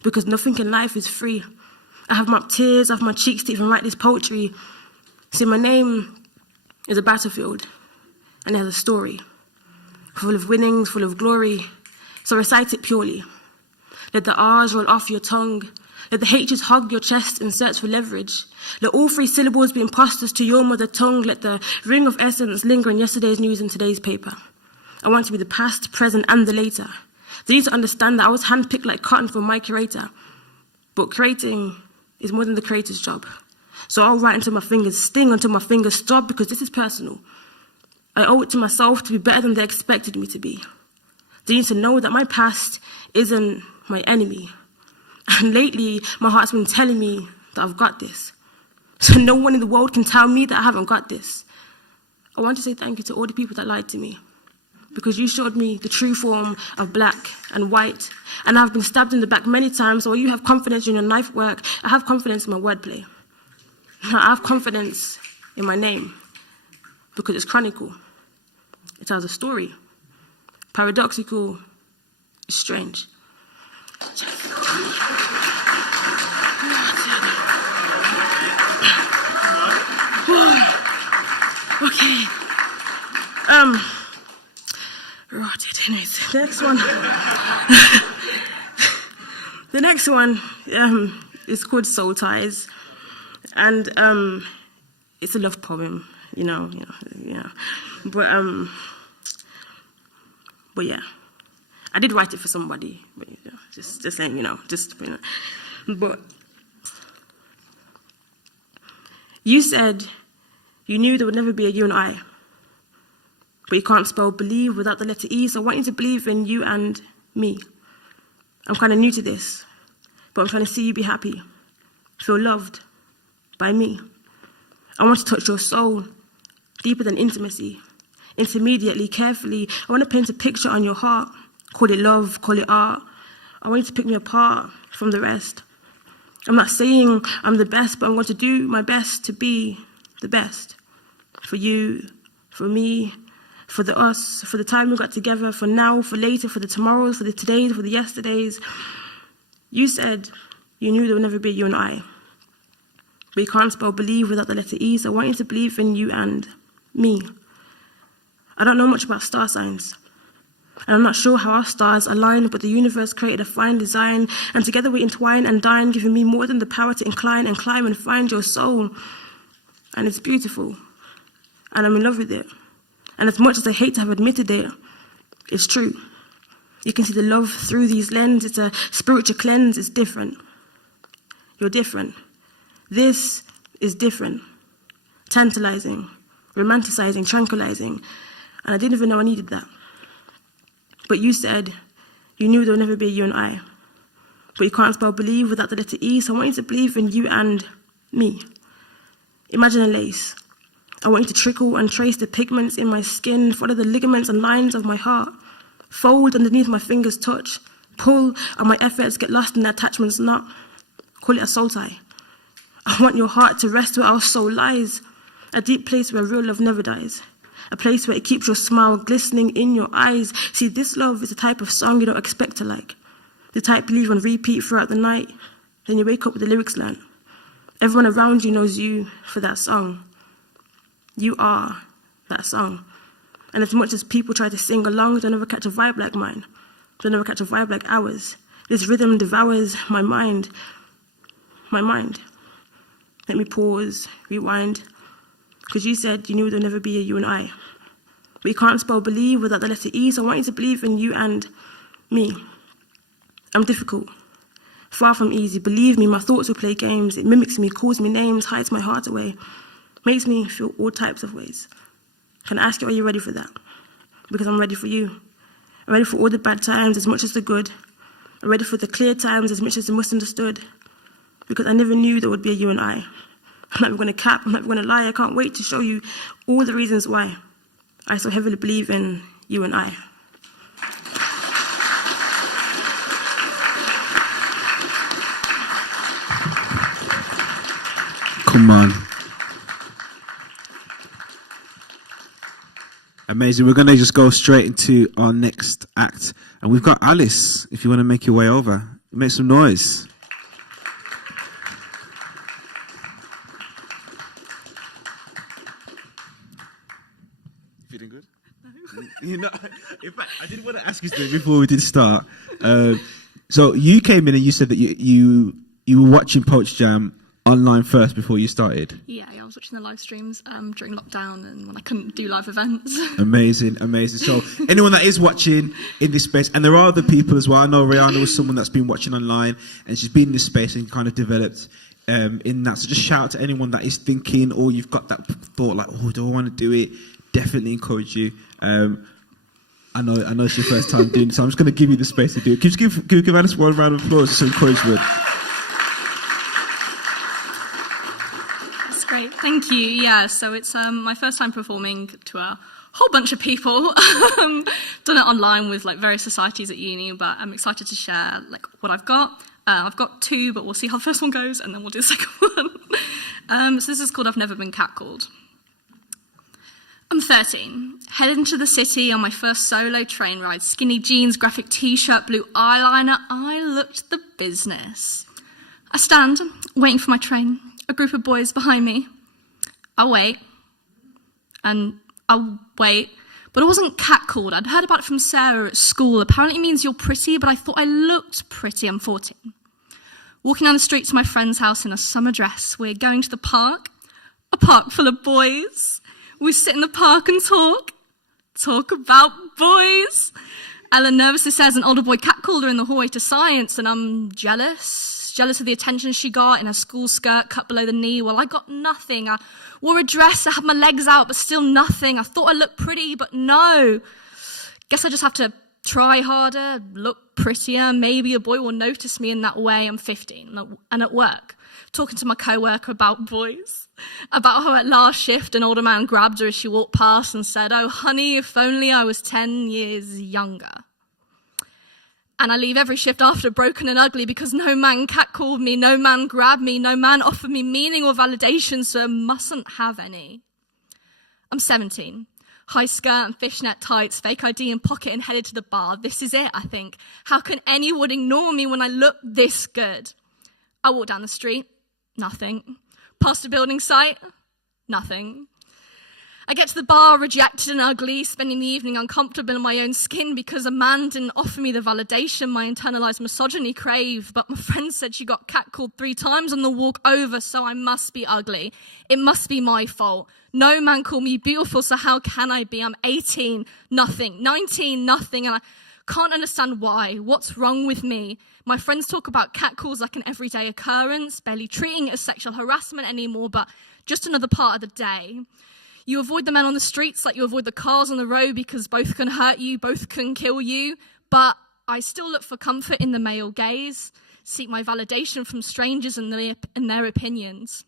because nothing in life is free. I have mopped tears off my cheeks to even write this poetry. See, my name is a battlefield, and it has a story, full of winnings, full of glory. So recite it purely. Let the R's roll off your tongue. Let the H's hug your chest and search for leverage. Let all three syllables be imposters to your mother tongue. Let the ring of essence linger in yesterday's news and today's paper. I want to be the past, present, and the later. They need to understand that I was handpicked like cotton from my curator. But creating is more than the creator's job. So I'll write until my fingers sting, until my fingers stop, because this is personal. I owe it to myself to be better than they expected me to be. They need to know that my past isn't my enemy. And lately, my heart's been telling me that I've got this. So no one in the world can tell me that I haven't got this. I want to say thank you to all the people that lied to me, because you showed me the true form of black and white. And I've been stabbed in the back many times, so while you have confidence in your knife work, I have confidence in my wordplay. I have confidence in my name, because it's chronicle. It has a story. Paradoxical is strange. Okay. Right, anyways, the next one. The next one is called Soul Ties. And it's a love poem, you know. But yeah, I did write it for somebody, but, just saying, But you said you knew there would never be a you and I, but you can't spell believe without the letter E, so I want you to believe in you and me. I'm kind of new to this, but I'm trying to see you be happy, feel loved by me. I want to touch your soul deeper than intimacy, intermediately, carefully. I want to paint a picture on your heart. Call it love, call it art. I want you to pick me apart from the rest. I'm not saying I'm the best, but I'm going to do my best to be the best. For you, for me, for the us, for the time we got together, for now, for later, for the tomorrows, for the todays, for the yesterdays. You said you knew there would never be you and I. But you can't spell believe without the letter E, so I want you to believe in you and me. I don't know much about star signs, and I'm not sure how our stars align, but the universe created a fine design, and together we entwine and dine, giving me more than the power to incline and climb and find your soul. And it's beautiful, and I'm in love with it. And as much as I hate to have admitted it, it's true. You can see the love through these lenses. It's a spiritual cleanse. It's different. You're different. This is different. Tantalizing, romanticizing, tranquilizing. And I didn't even know I needed that. But you said you knew there would never be you and I. But you can't spell believe without the letter E, so I want you to believe in you and me. Imagine a lace. I want you to trickle and trace the pigments in my skin, follow the ligaments and lines of my heart, fold underneath my fingers' touch, pull, and my efforts get lost in the attachment's knot. Call it a soul tie. I want your heart to rest where our soul lies, a deep place where real love never dies, a place where it keeps your smile glistening in your eyes. See, this love is the type of song you don't expect to like, the type you leave on repeat throughout the night, then you wake up with the lyrics learned. Everyone around you knows you for that song. You are that song. And as much as people try to sing along, they'll never catch a vibe like mine. They'll never catch a vibe like ours. This rhythm devours my mind. My mind. Let me pause, rewind. Because you said you knew there'd never be a you and I. But you can't spell believe without the letter E, so I want you to believe in you and me. I'm difficult. Far from easy. Believe me, my thoughts will play games. It mimics me, calls me names, hides my heart away. Makes me feel all types of ways. Can I ask you, are you ready for that? Because I'm ready for you. I'm ready for all the bad times as much as the good. I'm ready for the clear times as much as the misunderstood. Because I never knew there would be a you and I. I'm not even going to cap, I'm not even going to lie. I can't wait to show you all the reasons why I so heavily believe in you and I. Come on. Amazing. We're going to just go straight into our next act. And we've got Alice, if you want to make your way over. Make some noise. Feeling good? No. You know, in fact, I didn't want to ask you something before we did start. So you came in and you said that you were watching Poach Jam online first before you started. Yeah, I was watching the live streams during lockdown and when I couldn't do live events. Amazing. So anyone that is watching in this space, and there are other people as well. I know Rihanna was someone that's been watching online and she's been in this space and kind of developed in that. So just shout out to anyone that is thinking, or you've got that thought like, oh, do I want to do it? Definitely encourage you. I know it's your first time doing it, so I'm just going to give you the space to do it. Can you give Alice one round of applause, some encouragement? Great, thank you. Yeah, so it's my first time performing to a whole bunch of people. Done it online with like various societies at uni, but I'm excited to share like what I've got. I've got two, but we'll see how the first one goes, and then we'll do the second one. So this is called I've Never Been Catcalled. I'm 13, headed into the city on my first solo train ride. Skinny jeans, graphic t-shirt, blue eyeliner. I looked the business. I stand, waiting for my train. A group of boys behind me. I'll wait. And I'll wait. But I wasn't catcalled. I'd heard about it from Sarah at school. Apparently it means you're pretty, but I thought I looked pretty. I'm 14. Walking down the street to my friend's house in a summer dress. We're going to the park. A park full of boys. We sit in the park and talk about boys. Ella nervously says an older boy catcalled her in the hallway to science, and I'm jealous of the attention she got in her school skirt cut below the knee. Well, I got nothing. I wore a dress, I had my legs out, but still nothing. I thought I looked pretty, but no. Guess I just have to try harder, look prettier. Maybe a boy will notice me in that way. I'm 15 and at work, talking to my co-worker about boys. About how at last shift an older man grabbed her as she walked past and said, "Oh, honey, if only I was 10 years younger." And I leave every shift after broken and ugly because no man catcalled me, no man grabbed me, no man offered me meaning or validation, so I mustn't have any. I'm 17, High skirt and fishnet tights, fake ID in pocket and headed to the bar. This is it, I think. How can anyone ignore me when I look this good? I walk down the street, nothing. Past a building site, nothing. I get to the bar, rejected and ugly, spending the evening uncomfortable in my own skin because a man didn't offer me the validation my internalized misogyny craved. But my friend said she got catcalled 3 times on the walk over, so I must be ugly. It must be my fault. No man called me beautiful, so how can I be? I'm 18, nothing. 19, nothing. And I can't understand why. What's wrong with me? My friends talk about catcalls like an everyday occurrence, barely treating it as sexual harassment anymore, but just another part of the day. You avoid the men on the streets like you avoid the cars on the road because both can hurt you, both can kill you. But I still look for comfort in the male gaze, seek my validation from strangers and their opinions.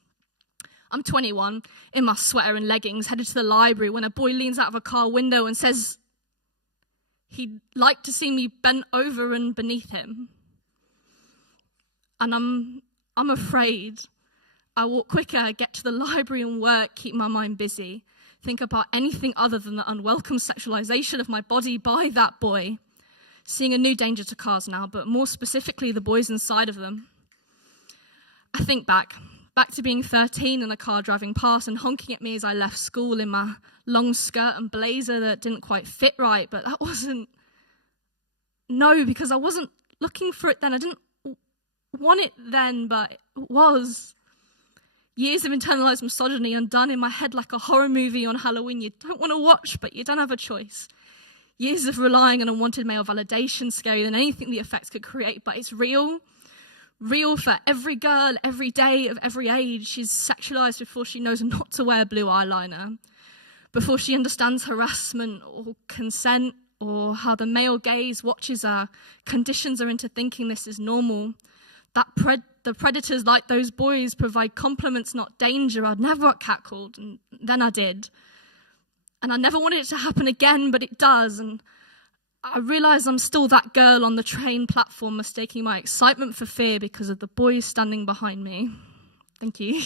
I'm 21, in my sweater and leggings, headed to the library when a boy leans out of a car window and says he'd like to see me bent over and beneath him. And I'm afraid. I walk quicker, get to the library and work, keep my mind busy. Think about anything other than the unwelcome sexualization of my body by that boy. Seeing a new danger to cars now, but more specifically the boys inside of them. I think back to being 13 in a car driving past and honking at me as I left school in my long skirt and blazer that didn't quite fit right, but that wasn't... No, because I wasn't looking for it then. I didn't want it then, but it was... Years of internalized misogyny undone in my head like a horror movie on Halloween you don't want to watch, but you don't have a choice. Years of relying on unwanted male validation, scarier than anything the effects could create, but it's real. Real for every girl, every day, of every age. She's sexualized before she knows not to wear blue eyeliner, before she understands harassment or consent or how the male gaze watches her, conditions her into thinking this is normal. The predators, like those boys, provide compliments, not danger. I'd never got catcalled, and then I did. And I never wanted it to happen again, but it does. And I realise I'm still that girl on the train platform, mistaking my excitement for fear because of the boys standing behind me. Thank you.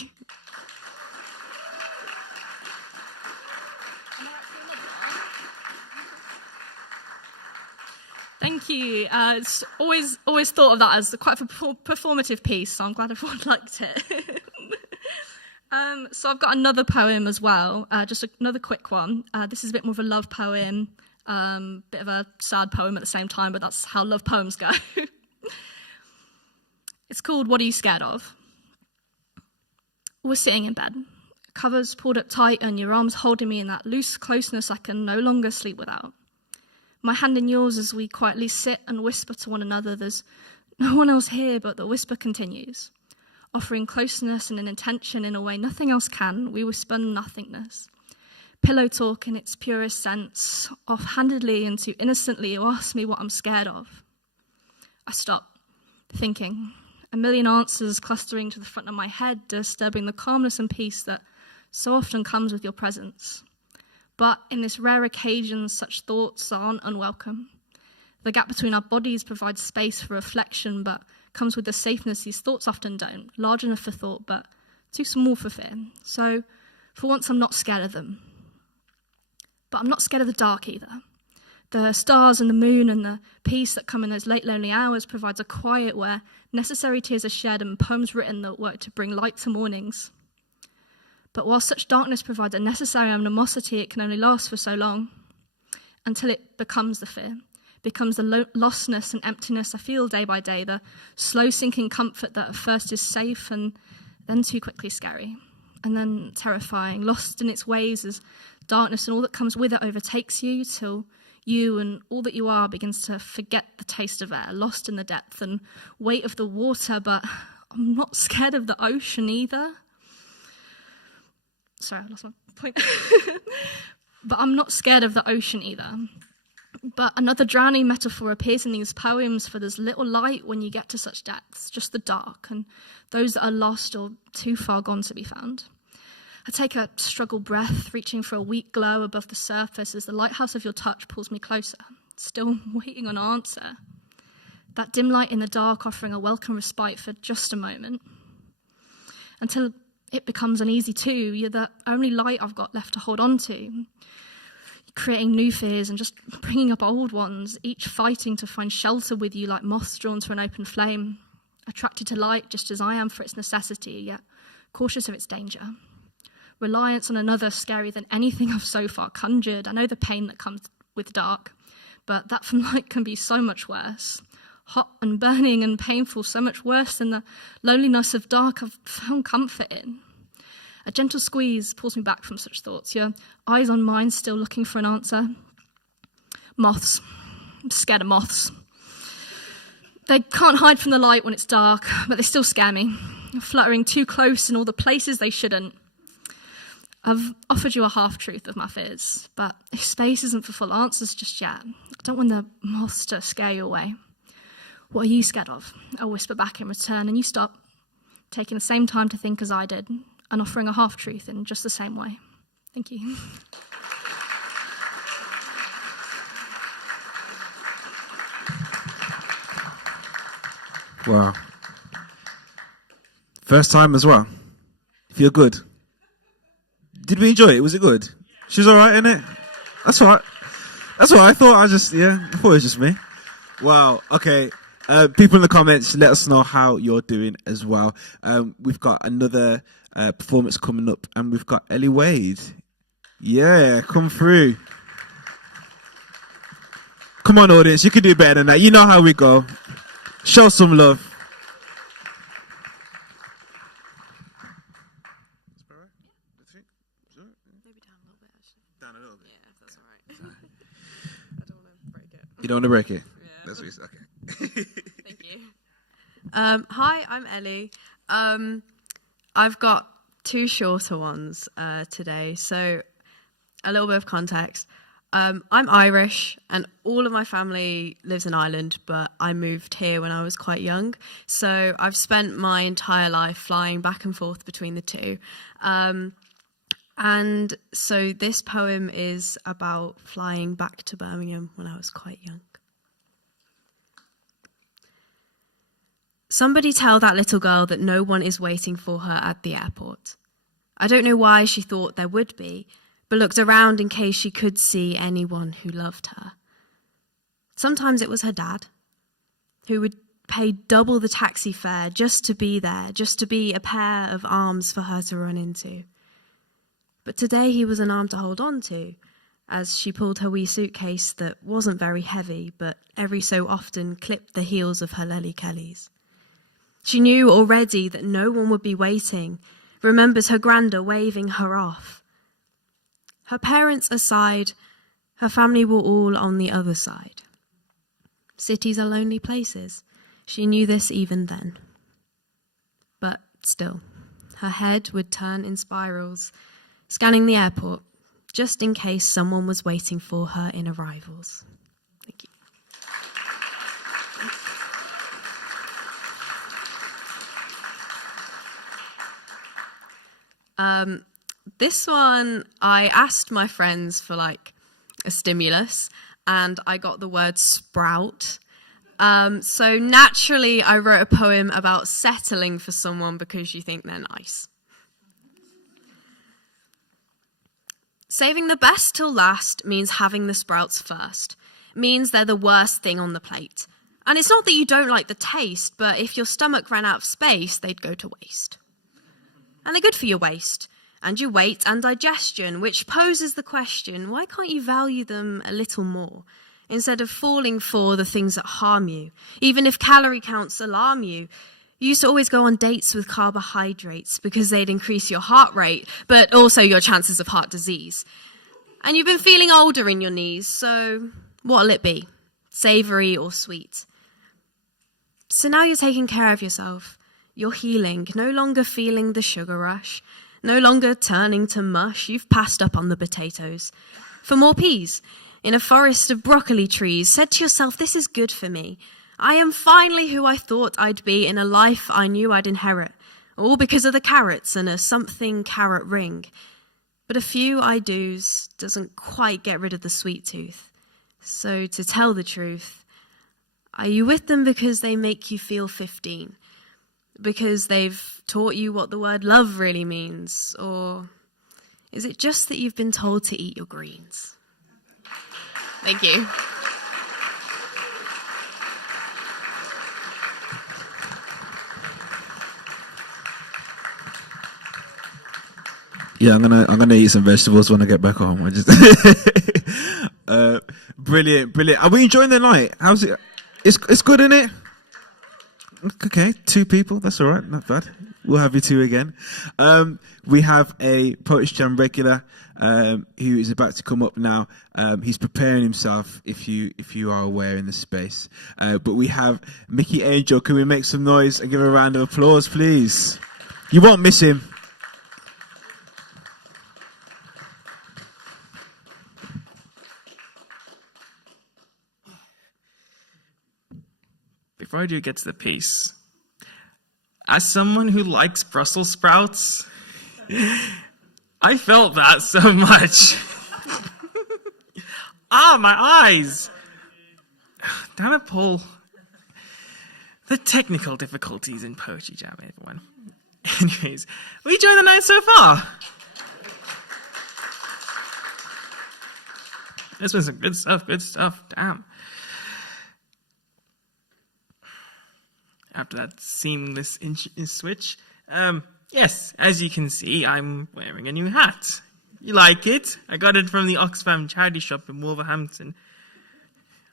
Thank you. It's always thought of that as quite a performative piece, so I'm glad everyone liked it. So I've got another poem as well, just another quick one. This is a bit more of a love poem, bit of a sad poem at the same time, but that's how love poems go. It's called What Are You Scared Of? We're sitting in bed, covers pulled up tight and your arms holding me in that loose closeness I can no longer sleep without. My hand in yours as we quietly sit and whisper to one another. There's no one else here, but the whisper continues, offering closeness and an intention in a way nothing else can. We whisper nothingness. Pillow talk in its purest sense, offhandedly and too innocently you ask me what I'm scared of. I stop, thinking, a million answers clustering to the front of my head, disturbing the calmness and peace that so often comes with your presence. But in this rare occasion, such thoughts aren't unwelcome. The gap between our bodies provides space for reflection, but comes with the safeness these thoughts often don't. Large enough for thought, but too small for fear. So, for once, I'm not scared of them. But I'm not scared of the dark either. The stars and the moon and the peace that come in those late, lonely hours provides a quiet where necessary tears are shed and poems written that work to bring light to mornings. But while such darkness provides a necessary animosity, it can only last for so long, until it becomes the fear, becomes the lostness and emptiness I feel day by day, the slow sinking comfort that at first is safe and then too quickly scary, and then terrifying, lost in its ways as darkness and all that comes with it overtakes you till you and all that you are begins to forget the taste of air, lost in the depth and weight of the water. But I'm not scared of the ocean either. Sorry, I lost my point. But I'm not scared of the ocean either. But another drowning metaphor appears in these poems, for there's little light when you get to such depths, just the dark and those that are lost or too far gone to be found. I take a struggle breath, reaching for a weak glow above the surface as the lighthouse of your touch pulls me closer, still waiting on an answer. That dim light in the dark offering a welcome respite for just a moment, until it becomes uneasy too. You're the only light I've got left to hold on to. You creating new fears and just bringing up old ones, each fighting to find shelter with you like moths drawn to an open flame, attracted to light just as I am for its necessity, yet cautious of its danger. Reliance on another scarier than anything I've so far conjured. I know the pain that comes with dark, but that from light can be so much worse. Hot and burning and painful, so much worse than the loneliness of dark I've found comfort in. A gentle squeeze pulls me back from such thoughts, your eyes on mine still looking for an answer. Moths. I'm scared of moths. They can't hide from the light when it's dark, but they still scare me, fluttering too close in all the places they shouldn't. I've offered you a half-truth of my fears, but if space isn't for full answers just yet, I don't want the moths to scare you away. What are you scared of? I'll whisper back in return, and you stop, taking the same time to think as I did, and offering a half-truth in just the same way. Thank you. Wow. First time as well. Feel good. Did we enjoy it? Was it good? She was all right, innit? That's all right. That's what I thought. I thought it was just me. Wow. Okay. People in the comments, let us know how you're doing as well. We've got another performance coming up, and we've got Ellie Wade. Yeah, come through. Come on, audience. You can do better than that. You know how we go. Show some love. You don't want to break it? Yeah. That's what you said. Okay. Thank you. Hi, I'm Ellie. I've got two shorter ones today. So a little bit of context. I'm Irish and all of my family lives in Ireland, but I moved here when I was quite young. So I've spent my entire life flying back and forth between the two. And so this poem is about flying back to Birmingham when I was quite young. Somebody tell that little girl that no one is waiting for her at the airport. I don't know why she thought there would be, but looked around in case she could see anyone who loved her. Sometimes it was her dad, who would pay double the taxi fare just to be there, just to be a pair of arms for her to run into. But today he was an arm to hold on to, as she pulled her wee suitcase that wasn't very heavy, but every so often clipped the heels of her lily Kellys. She knew already that no one would be waiting, remembers her granda waving her off. Her parents aside, her family were all on the other side. Cities are lonely places. She knew this even then. But still, her head would turn in spirals, scanning the airport, just in case someone was waiting for her in arrivals. Thank you. This one, I asked my friends for like a stimulus, and I got the word sprout. So naturally, I wrote a poem about settling for someone because you think they're nice. Saving the best till last means having the sprouts first. Means they're the worst thing on the plate. And it's not that you don't like the taste, but if your stomach ran out of space, they'd go to waste. And they're good for your waist, and your weight and digestion, which poses the question, why can't you value them a little more, instead of falling for the things that harm you? Even if calorie counts alarm you, you used to always go on dates with carbohydrates because they'd increase your heart rate, but also your chances of heart disease. And you've been feeling older in your knees, so what'll it be? Savoury or sweet? So now you're taking care of yourself. You're healing, no longer feeling the sugar rush, no longer turning to mush. You've passed up on the potatoes. For more peas, in a forest of broccoli trees, said to yourself, this is good for me. I am finally who I thought I'd be in a life I knew I'd inherit, all because of the carrots and a something carrot ring. But a few I do's doesn't quite get rid of the sweet tooth. So to tell the truth, are you with them because they make you feel 15? Because they've taught you what the word love really means? Or is it just that you've been told to eat your greens? Thank you. Yeah, I'm gonna eat some vegetables when I get back home. Brilliant. Are we enjoying the night? How's it? It's good, isn't it? Okay, 2 people. That's all right. Not bad. We'll have you 2 again. We have a Poetry Jam regular who is about to come up now. He's preparing himself, if you are aware, in the space. But we have Mickey Angel. Can we make some noise and give a round of applause, please? You won't miss him. Before I do get to the piece, as someone who likes Brussels sprouts, I felt that so much. My eyes. Damn it, Paul. The technical difficulties in Poetry Jam, everyone. Anyways, we enjoying the night so far? This was some good stuff, damn. After that seamless switch, yes, as you can see, I'm wearing a new hat. You like it? I got it from the Oxfam charity shop in Wolverhampton.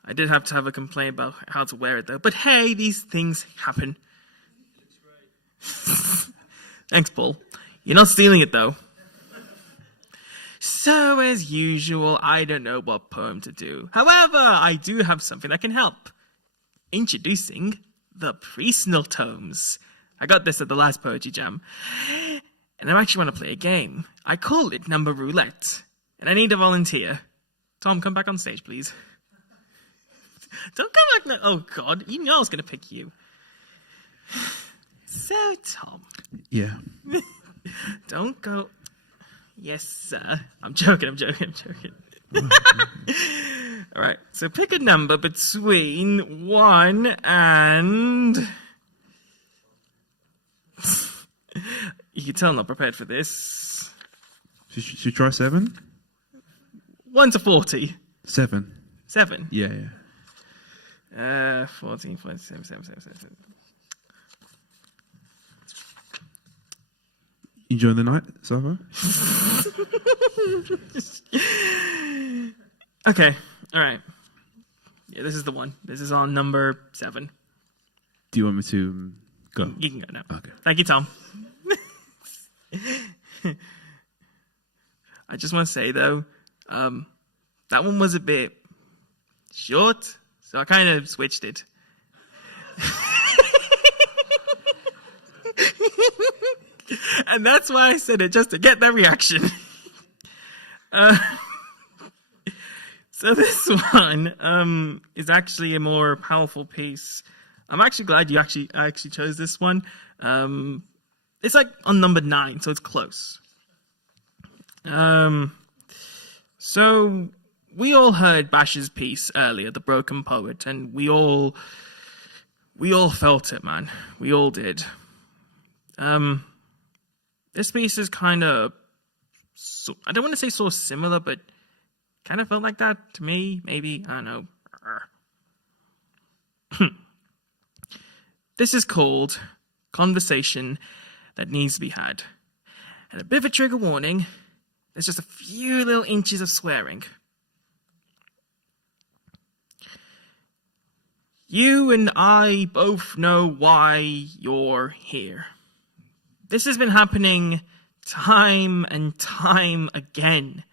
I did have to have a complaint about how to wear it, though. But hey, these things happen. Thanks, Paul. You're not stealing it, though. So, as usual, I don't know what poem to do. However, I do have something that can help. Introducing the Priestnal Tomes. I got this at the last Poetry Jam. And I actually want to play a game. I call it Number Roulette. And I need a volunteer. Tom, come back on stage, please. Don't come back now. Oh, God. You know I was going to pick you. So, Tom. Yeah. Don't go. Yes, sir. I'm joking. All right. So pick a number between 1 and... You can tell I'm not prepared for this. Should we try 7? 1 to 40. 7. 7? Yeah. 14, 47, 7. Enjoying the night so far? Okay. All right. Yeah, this is the one. This is on number 7. Do you want me to go? You can go now. Okay. Thank you, Tom. I just want to say, though, that one was a bit short, so I kind of switched it. And that's why I said it, just to get that reaction. So this one is actually a more powerful piece. I'm actually glad you actually chose this one. It's like on number 9, so it's close. So we all heard Bash's piece earlier, The Broken Poet, and we all felt it, man. We all did. This piece is kind of, I don't want to say so similar, but kind of felt like that to me, maybe. I don't know. This is called Conversation That Needs to Be Had. And a bit of a trigger warning, there's just a few little inches of swearing. You and I both know why you're here. This has been happening time and time again.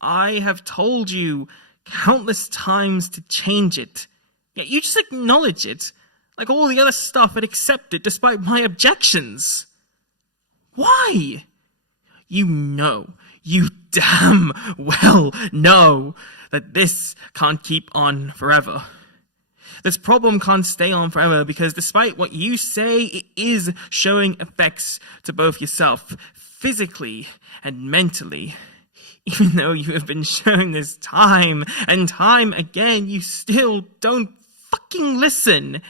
I have told you countless times to change it, yet you just acknowledge it, like all the other stuff, and accept it despite my objections. Why? You damn well know that this can't keep on forever. This problem can't stay on forever because despite what you say, it is showing effects to both yourself, physically and mentally. Even though you have been shown this time and time again, you still don't fucking listen.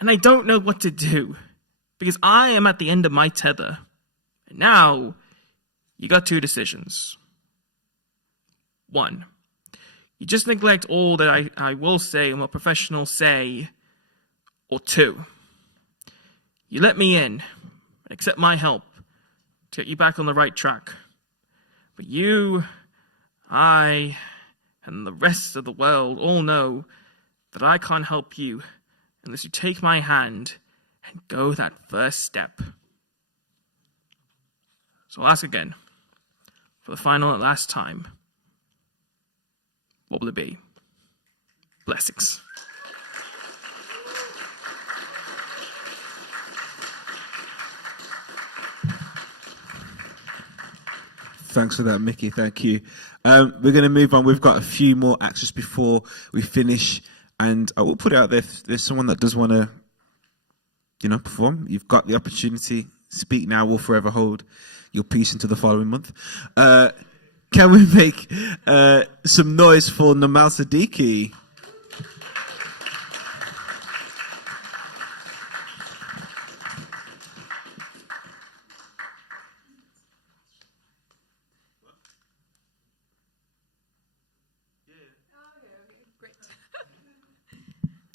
And I don't know what to do because I am at the end of my tether. And now, you got 2 decisions. 1, You just neglect all that I will say and what professionals say or to. You let me in and accept my help to get you back on the right track. But you, I, and the rest of the world all know that I can't help you unless you take my hand and go that first step. So I'll ask again, for the final and last time, what will it be? Blessings. Thanks for that, Mickey. Thank you. We're going to move on. We've got a few more acts just before we finish. And I will put it out there, if there's someone that does want to, perform, you've got the opportunity. Speak now or forever hold your peace into the following month. Can we make some noise for Namal Siddiqui?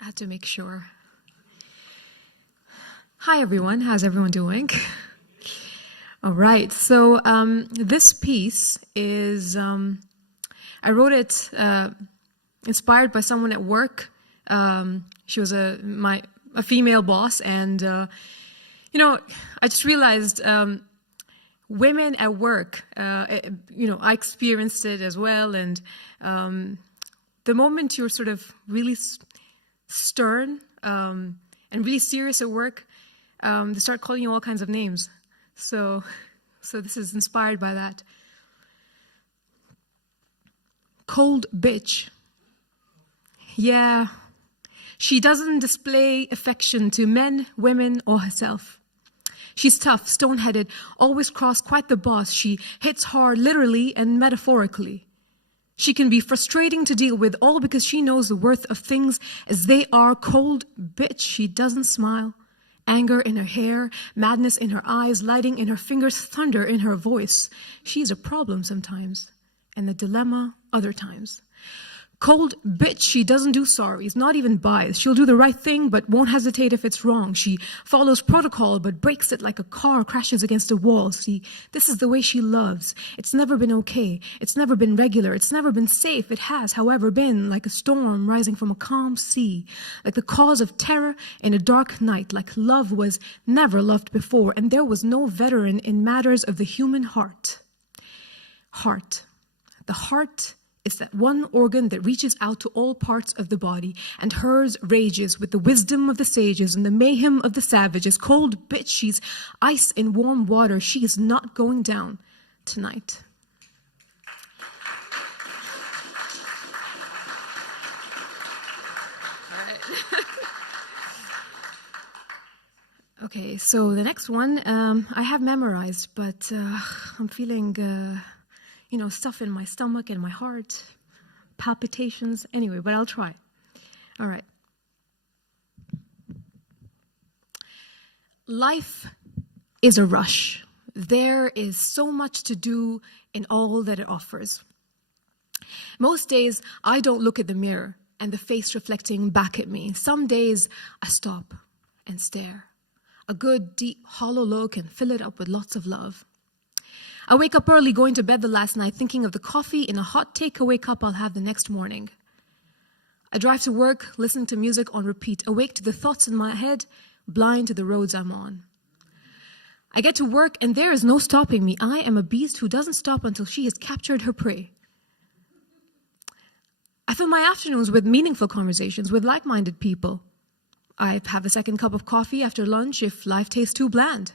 I had to make sure. Hi, everyone. How's everyone doing? All right. So this piece is, I wrote it inspired by someone at work. She was a female boss, and I just realized women at work. I experienced it as well, and the moment you're sort of really stern and really serious at work, they start calling you all kinds of names. So this is inspired by that. Cold bitch. Yeah, she doesn't display affection to men, women, or herself. She's tough, stone-headed, always cross, quite the boss. She hits hard, literally and metaphorically. She can be frustrating to deal with, all because she knows the worth of things as they are. Cold bitch. She doesn't smile. Anger in her hair, madness in her eyes, lighting in her fingers, thunder in her voice. She's a problem sometimes, and a dilemma other times. Cold bitch. She doesn't do sorries, not even buys. She'll do the right thing, but won't hesitate if it's wrong. She follows protocol, but breaks it like a car crashes against a wall. See, this is the way she loves. It's never been okay. It's never been regular. It's never been safe. It has, however, been like a storm rising from a calm sea, like the cause of terror in a dark night, like love was never loved before, and there was no veteran in matters of the human heart. Heart. The heart is that one organ that reaches out to all parts of the body, and hers rages with the wisdom of the sages and the mayhem of the savages. Cold bitch. She's ice in warm water. She is not going down tonight. Okay, so the next one I have memorized, but I'm feeling stuff in my stomach and my heart, palpitations. Anyway, but I'll try. All right. Life is a rush. There is so much to do in all that it offers. Most days, I don't look at the mirror and the face reflecting back at me. Some days, I stop and stare. A good, deep, hollow look and fill it up with lots of love. I wake up early, going to bed the last night, thinking of the coffee in a hot takeaway cup I'll have the next morning. I drive to work, listening to music on repeat, awake to the thoughts in my head, blind to the roads I'm on. I get to work, and there is no stopping me. I am a beast who doesn't stop until she has captured her prey. I fill my afternoons with meaningful conversations with like-minded people. I have a second cup of coffee after lunch if life tastes too bland.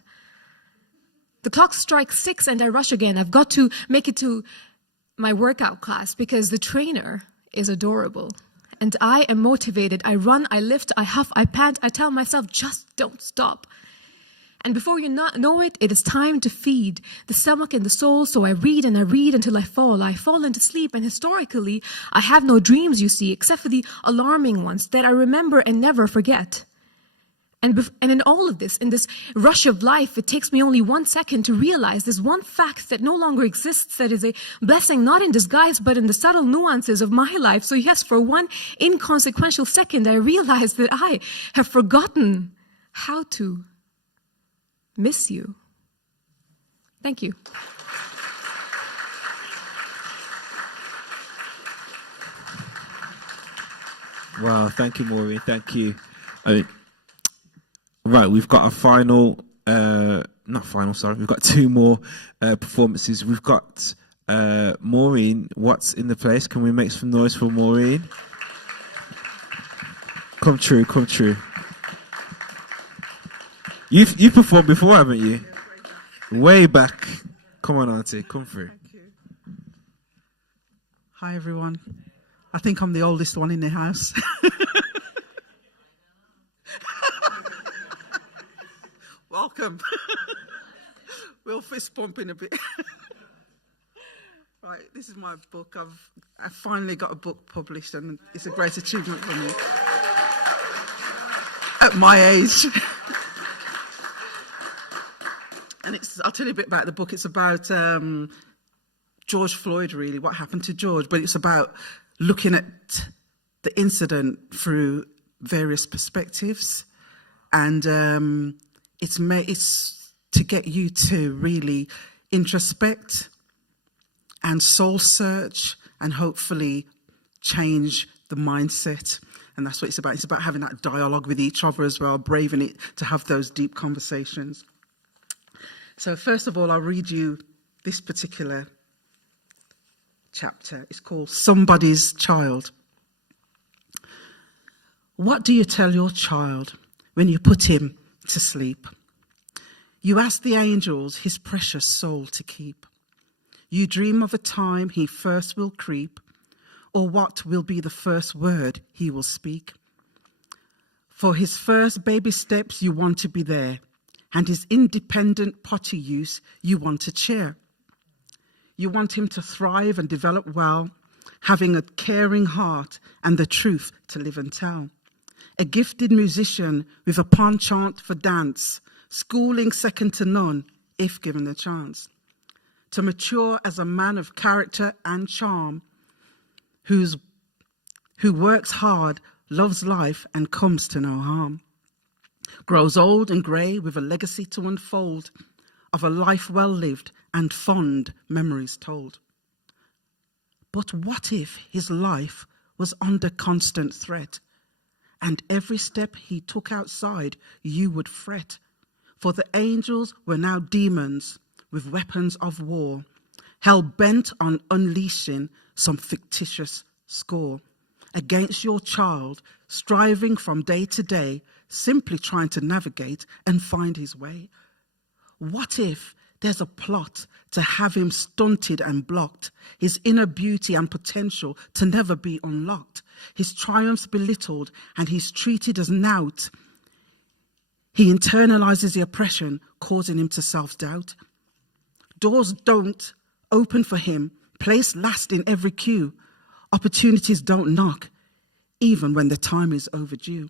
The clock strikes 6 and I rush again. I've got to make it to my workout class because the trainer is adorable. And I am motivated. I run, I lift, I huff, I pant. I tell myself, just don't stop. And before you know it, it is time to feed the stomach and the soul. So I read and I read until I fall. I fall into sleep, and historically, I have no dreams, you see, except for the alarming ones that I remember and never forget. And in all of this, in this rush of life, it takes me only 1 second to realize there's one fact that no longer exists that is a blessing, not in disguise, but in the subtle nuances of my life. So yes, for one inconsequential second, I realized that I have forgotten how to miss you. Thank you. Wow, thank you, Maureen. Thank you. Right, we've got a final, not final, sorry. We've got two more performances. We've got Maureen, What's in the Place? Can we make some noise for Maureen? Come true, come true. You've performed before, haven't you? Way back. Come on, Auntie, come through. Thank you. Hi, everyone. I think I'm the oldest one in the house. Welcome. We'll fist bump in a bit. Right, this is my book. I've finally got a book published, and it's a great achievement for me. At my age. And I'll tell you a bit about the book. It's about George Floyd, really, what happened to George. But it's about looking at the incident through various perspectives. And it's to get you to really introspect and soul search and hopefully change the mindset. And that's what it's about. It's about having that dialogue with each other as well, braving it to have those deep conversations. So first of all, I'll read you this particular chapter. It's called Somebody's Child. What do you tell your child when you put him to sleep? You ask the angels his precious soul to keep. You dream of a time he first will creep, or what will be the first word he will speak. For his first baby steps, you want to be there, and his independent potty use, you want to cheer. You want him to thrive and develop well, having a caring heart and the truth to live and tell. A gifted musician with a penchant for dance, schooling second to none if given the chance. To mature as a man of character and charm, who works hard, loves life and comes to no harm. Grows old and grey with a legacy to unfold of a life well lived and fond memories told. But what if his life was under constant threat, and every step he took outside you would fret? For the angels were now demons with weapons of war, hell-bent on unleashing some fictitious score against your child, striving from day to day, simply trying to navigate and find his way. What if there's a plot to have him stunted and blocked, his inner beauty and potential to never be unlocked, his triumphs belittled and he's treated as naught? He internalizes the oppression, causing him to self-doubt. Doors don't open for him, placed last in every queue. Opportunities don't knock, even when the time is overdue.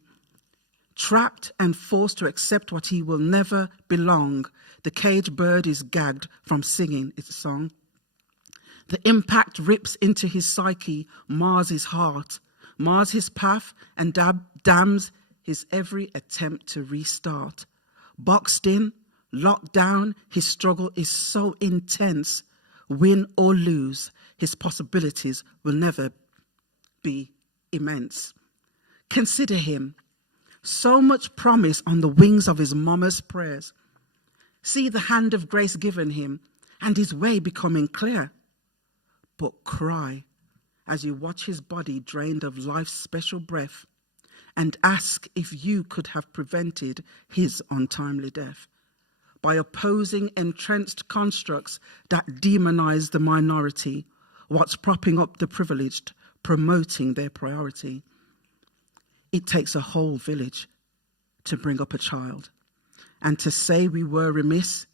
Trapped and forced to accept what he will never belong, the caged bird is gagged from singing its song. The impact rips into his psyche, mars his heart, mars his path, and damns his every attempt to restart. Boxed in, locked down, his struggle is so intense. Win or lose, his possibilities will never be immense. Consider him. So much promise on the wings of his mama's prayers. See the hand of grace given him and his way becoming clear. But cry as you watch his body drained of life's special breath, and ask if you could have prevented his untimely death by opposing entrenched constructs that demonize the minority, what's propping up the privileged, promoting their priority. It takes a whole village to bring up a child, and to say we were remiss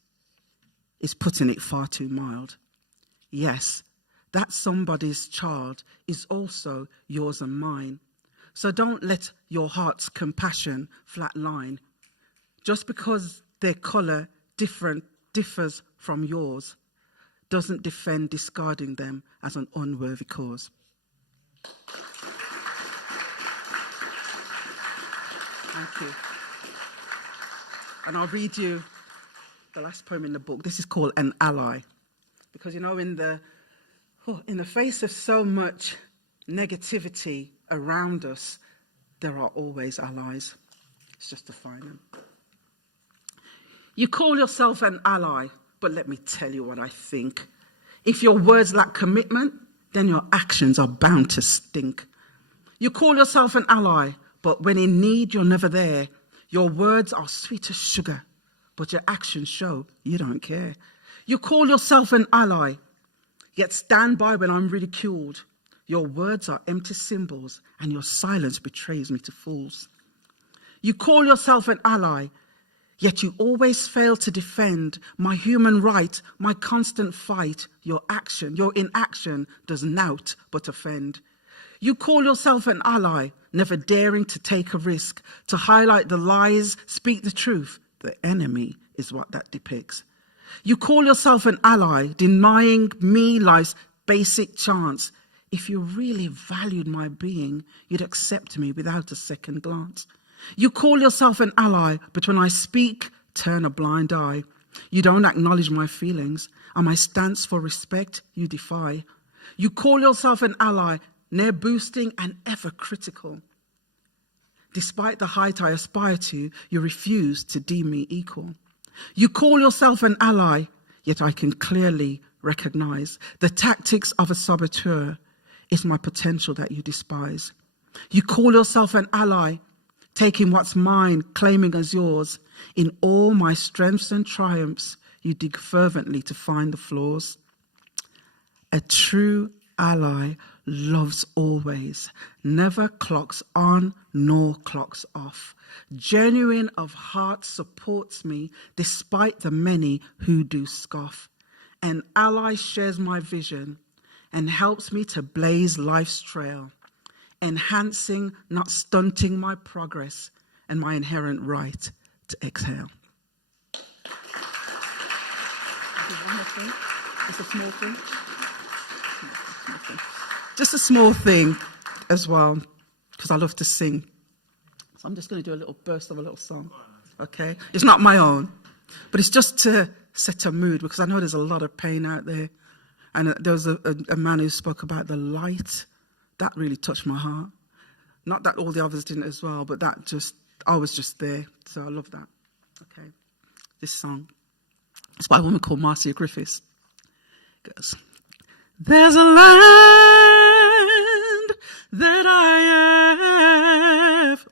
is putting it far too mild. Yes, that somebody's child is also yours and mine. So don't let your heart's compassion flatline. just because their colour differs from yours, doesn't defend discarding them as an unworthy cause. Thank you. And I'll read you the last poem in the book. This is called An Ally. Because, you know, in the face of so much negativity around us, there are always allies. It's just to find them. You call yourself an ally, but let me tell you what I think. If your words lack commitment, then your actions are bound to stink. You call yourself an ally, but when in need, you're never there. Your words are sweet as sugar, but your actions show you don't care. You call yourself an ally, yet stand by when I'm ridiculed. Your words are empty symbols, and your silence betrays me to fools. You call yourself an ally, yet you always fail to defend my human right, my constant fight. Your inaction does naught but offend. You call yourself an ally, never daring to take a risk, to highlight the lies, speak the truth. The enemy is what that depicts. You call yourself an ally, denying me life's basic chance. If you really valued my being, you'd accept me without a second glance. You call yourself an ally, but when I speak, turn a blind eye. You don't acknowledge my feelings, and my stance for respect you defy. You call yourself an ally, ne'er boosting and ever critical. Despite the height I aspire to, you refuse to deem me equal. You call yourself an ally, yet I can clearly recognize the tactics of a saboteur is my potential that you despise. You call yourself an ally, taking what's mine, claiming as yours. In all my strengths and triumphs, you dig fervently to find the flaws. A true ally loves always, never clocks on nor clocks off. Genuine of heart supports me despite the many who do scoff. An ally shares my vision and helps me to blaze life's trail, enhancing, not stunting my progress and my inherent right to exhale. One more thing. Just a small thing. Just a small thing as well, because I love to sing. So I'm just going to do a little burst of a little song. Okay? It's not my own, but it's just to set a mood, because I know there's a lot of pain out there. And there was a man who spoke about the light. That really touched my heart. Not that all the others didn't as well, but I was just there. So I love that. Okay. This song. It's by a woman called Marcia Griffiths. It goes, there's a land that I have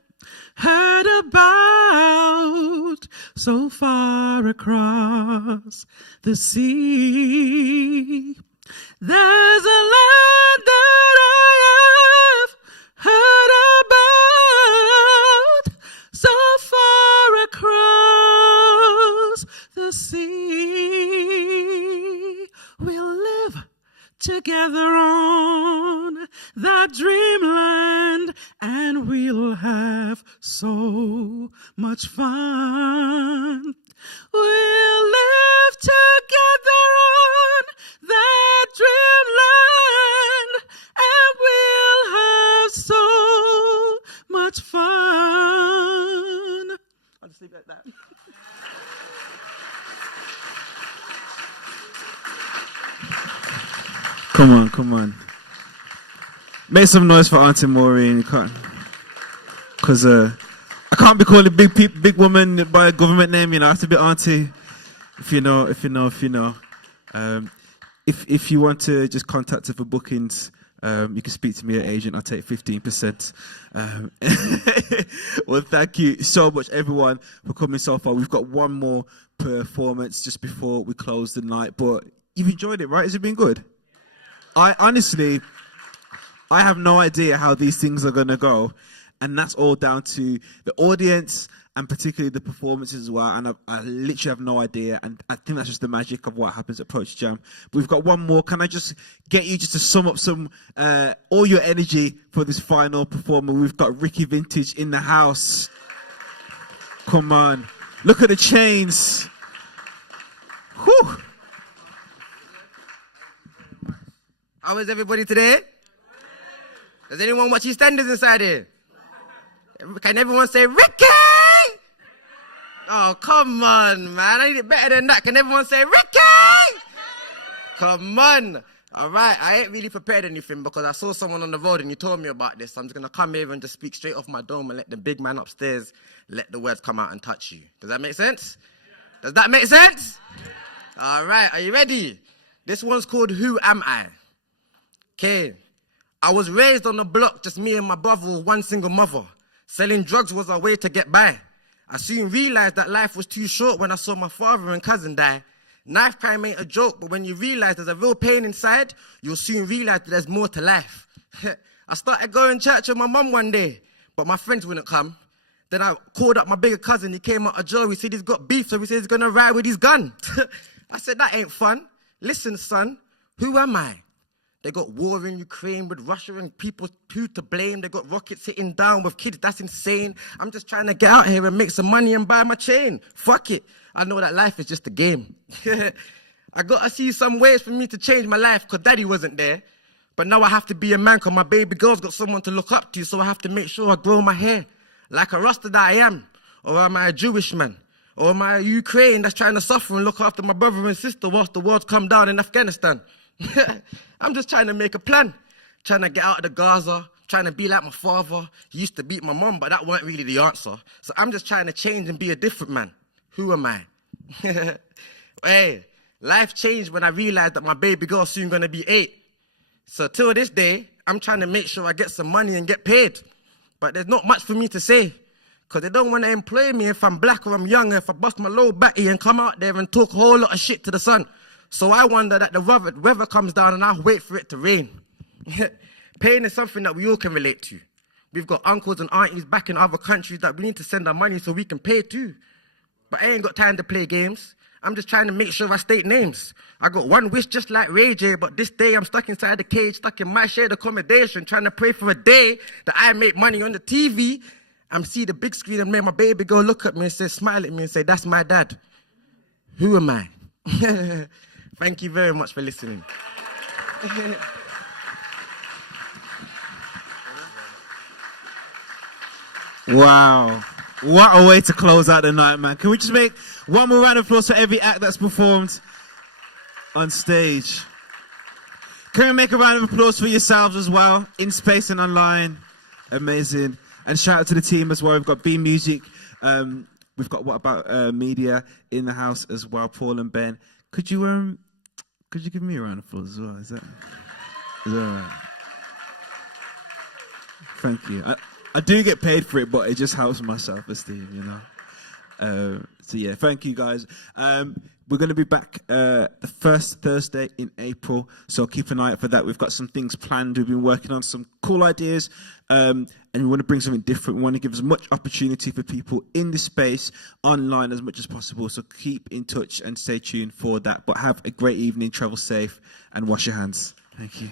heard about so far across the sea. There's a land that I have heard about so far across the sea. We'll live together on that dreamland, and we'll have so much fun. We'll live together on that dreamland, and we'll have so much fun. I'll just leave it at that. Come on, come on. Make some noise for Auntie Maureen. Because I can't be called a big woman by a government name, you know. I have to be Auntie. If you know. If you want to just contact her for bookings, you can speak to me at agent. I'll take 15%. Well, thank you so much, everyone, for coming so far. We've got one more performance just before we close the night. But you've enjoyed it, right? Has it been good? I have no idea how these things are going to go. And that's all down to the audience and particularly the performances as well. And I literally have no idea. And I think that's just the magic of what happens at Poetry Jam. But we've got one more. Can I just get you just to sum up some all your energy for this final performer? We've got Ricky Vintage in the house. Come on. Look at the chains. Whew. How is everybody today? Does anyone watch EastEnders inside here? Can everyone say Ricky? Oh, come on, man. I need it better than that. Can everyone say Ricky? Come on. All right, I ain't really prepared anything because I saw someone on the road and he told me about this. So I'm just going to come here and just speak straight off my dome and let the big man upstairs let the words come out and touch you. Does that make sense? Does that make sense? All right, are you ready? This one's called Who Am I? Okay. I was raised on the block, just me and my brother with one single mother. Selling drugs was our way to get by. I soon realized that life was too short when I saw my father and cousin die. Knife crime ain't a joke, but when you realize there's a real pain inside, you'll soon realize that there's more to life. I started going to church with my mum one day, but my friends wouldn't come. Then I called up my bigger cousin. He came out of jail. He said he's got beef, so he said he's going to ride with his gun. I said, that ain't fun. Listen, son, who am I? They got war in Ukraine with Russia and people who to blame. They got rockets hitting down with kids. That's insane. I'm just trying to get out here and make some money and buy my chain. Fuck it. I know that life is just a game. I got to see some ways for me to change my life because daddy wasn't there. But now I have to be a man because my baby girl's got someone to look up to. So I have to make sure I grow my hair like a Rasta that I am. Or am I a Jewish man? Or am I a Ukraine that's trying to suffer and look after my brother and sister whilst the world's come down in Afghanistan? I'm just trying to make a plan. Trying to get out of the Gaza. Trying to be like my father. He used to beat my mom, but that weren't really the answer. So I'm just trying to change and be a different man. Who am I? Hey, life changed when I realized that my baby girl's soon going to be 8. So till this day, I'm trying to make sure I get some money and get paid. But there's not much for me to say. Because they don't want to employ me if I'm black or I'm young, if I bust my low batty and come out there and talk a whole lot of shit to the sun. So I wonder that the weather comes down and I'll wait for it to rain. Pain is something that we all can relate to. We've got uncles and aunties back in other countries that we need to send our money so we can pay too. But I ain't got time to play games. I'm just trying to make sure I state names. I got one wish just like Ray J, but this day I'm stuck inside the cage, stuck in my shared accommodation, trying to pray for a day that I make money on the TV. I'm see the big screen and make my baby girl look at me and say, smile at me and say, that's my dad. Who am I? Thank you very much for listening. Wow. What a way to close out the night, man. Can we just make one more round of applause for every act that's performed on stage? Can we make a round of applause for yourselves as well, in space and online? Amazing. And shout out to the team as well. We've got B Music. We've got What About Media in the house as well, Paul and Ben. Could you give me a round of applause as well? Is that all right? Thank you. I do get paid for it, but it just helps my self-esteem, you know. So yeah, thank you guys. We're going to be back the first Thursday in April, so keep an eye out for that. We've got some things planned. We've been working on some cool ideas, and we want to bring something different. We want to give as much opportunity for people in this space, online as much as possible. So keep in touch and stay tuned for that. But have a great evening, travel safe, and wash your hands. Thank you.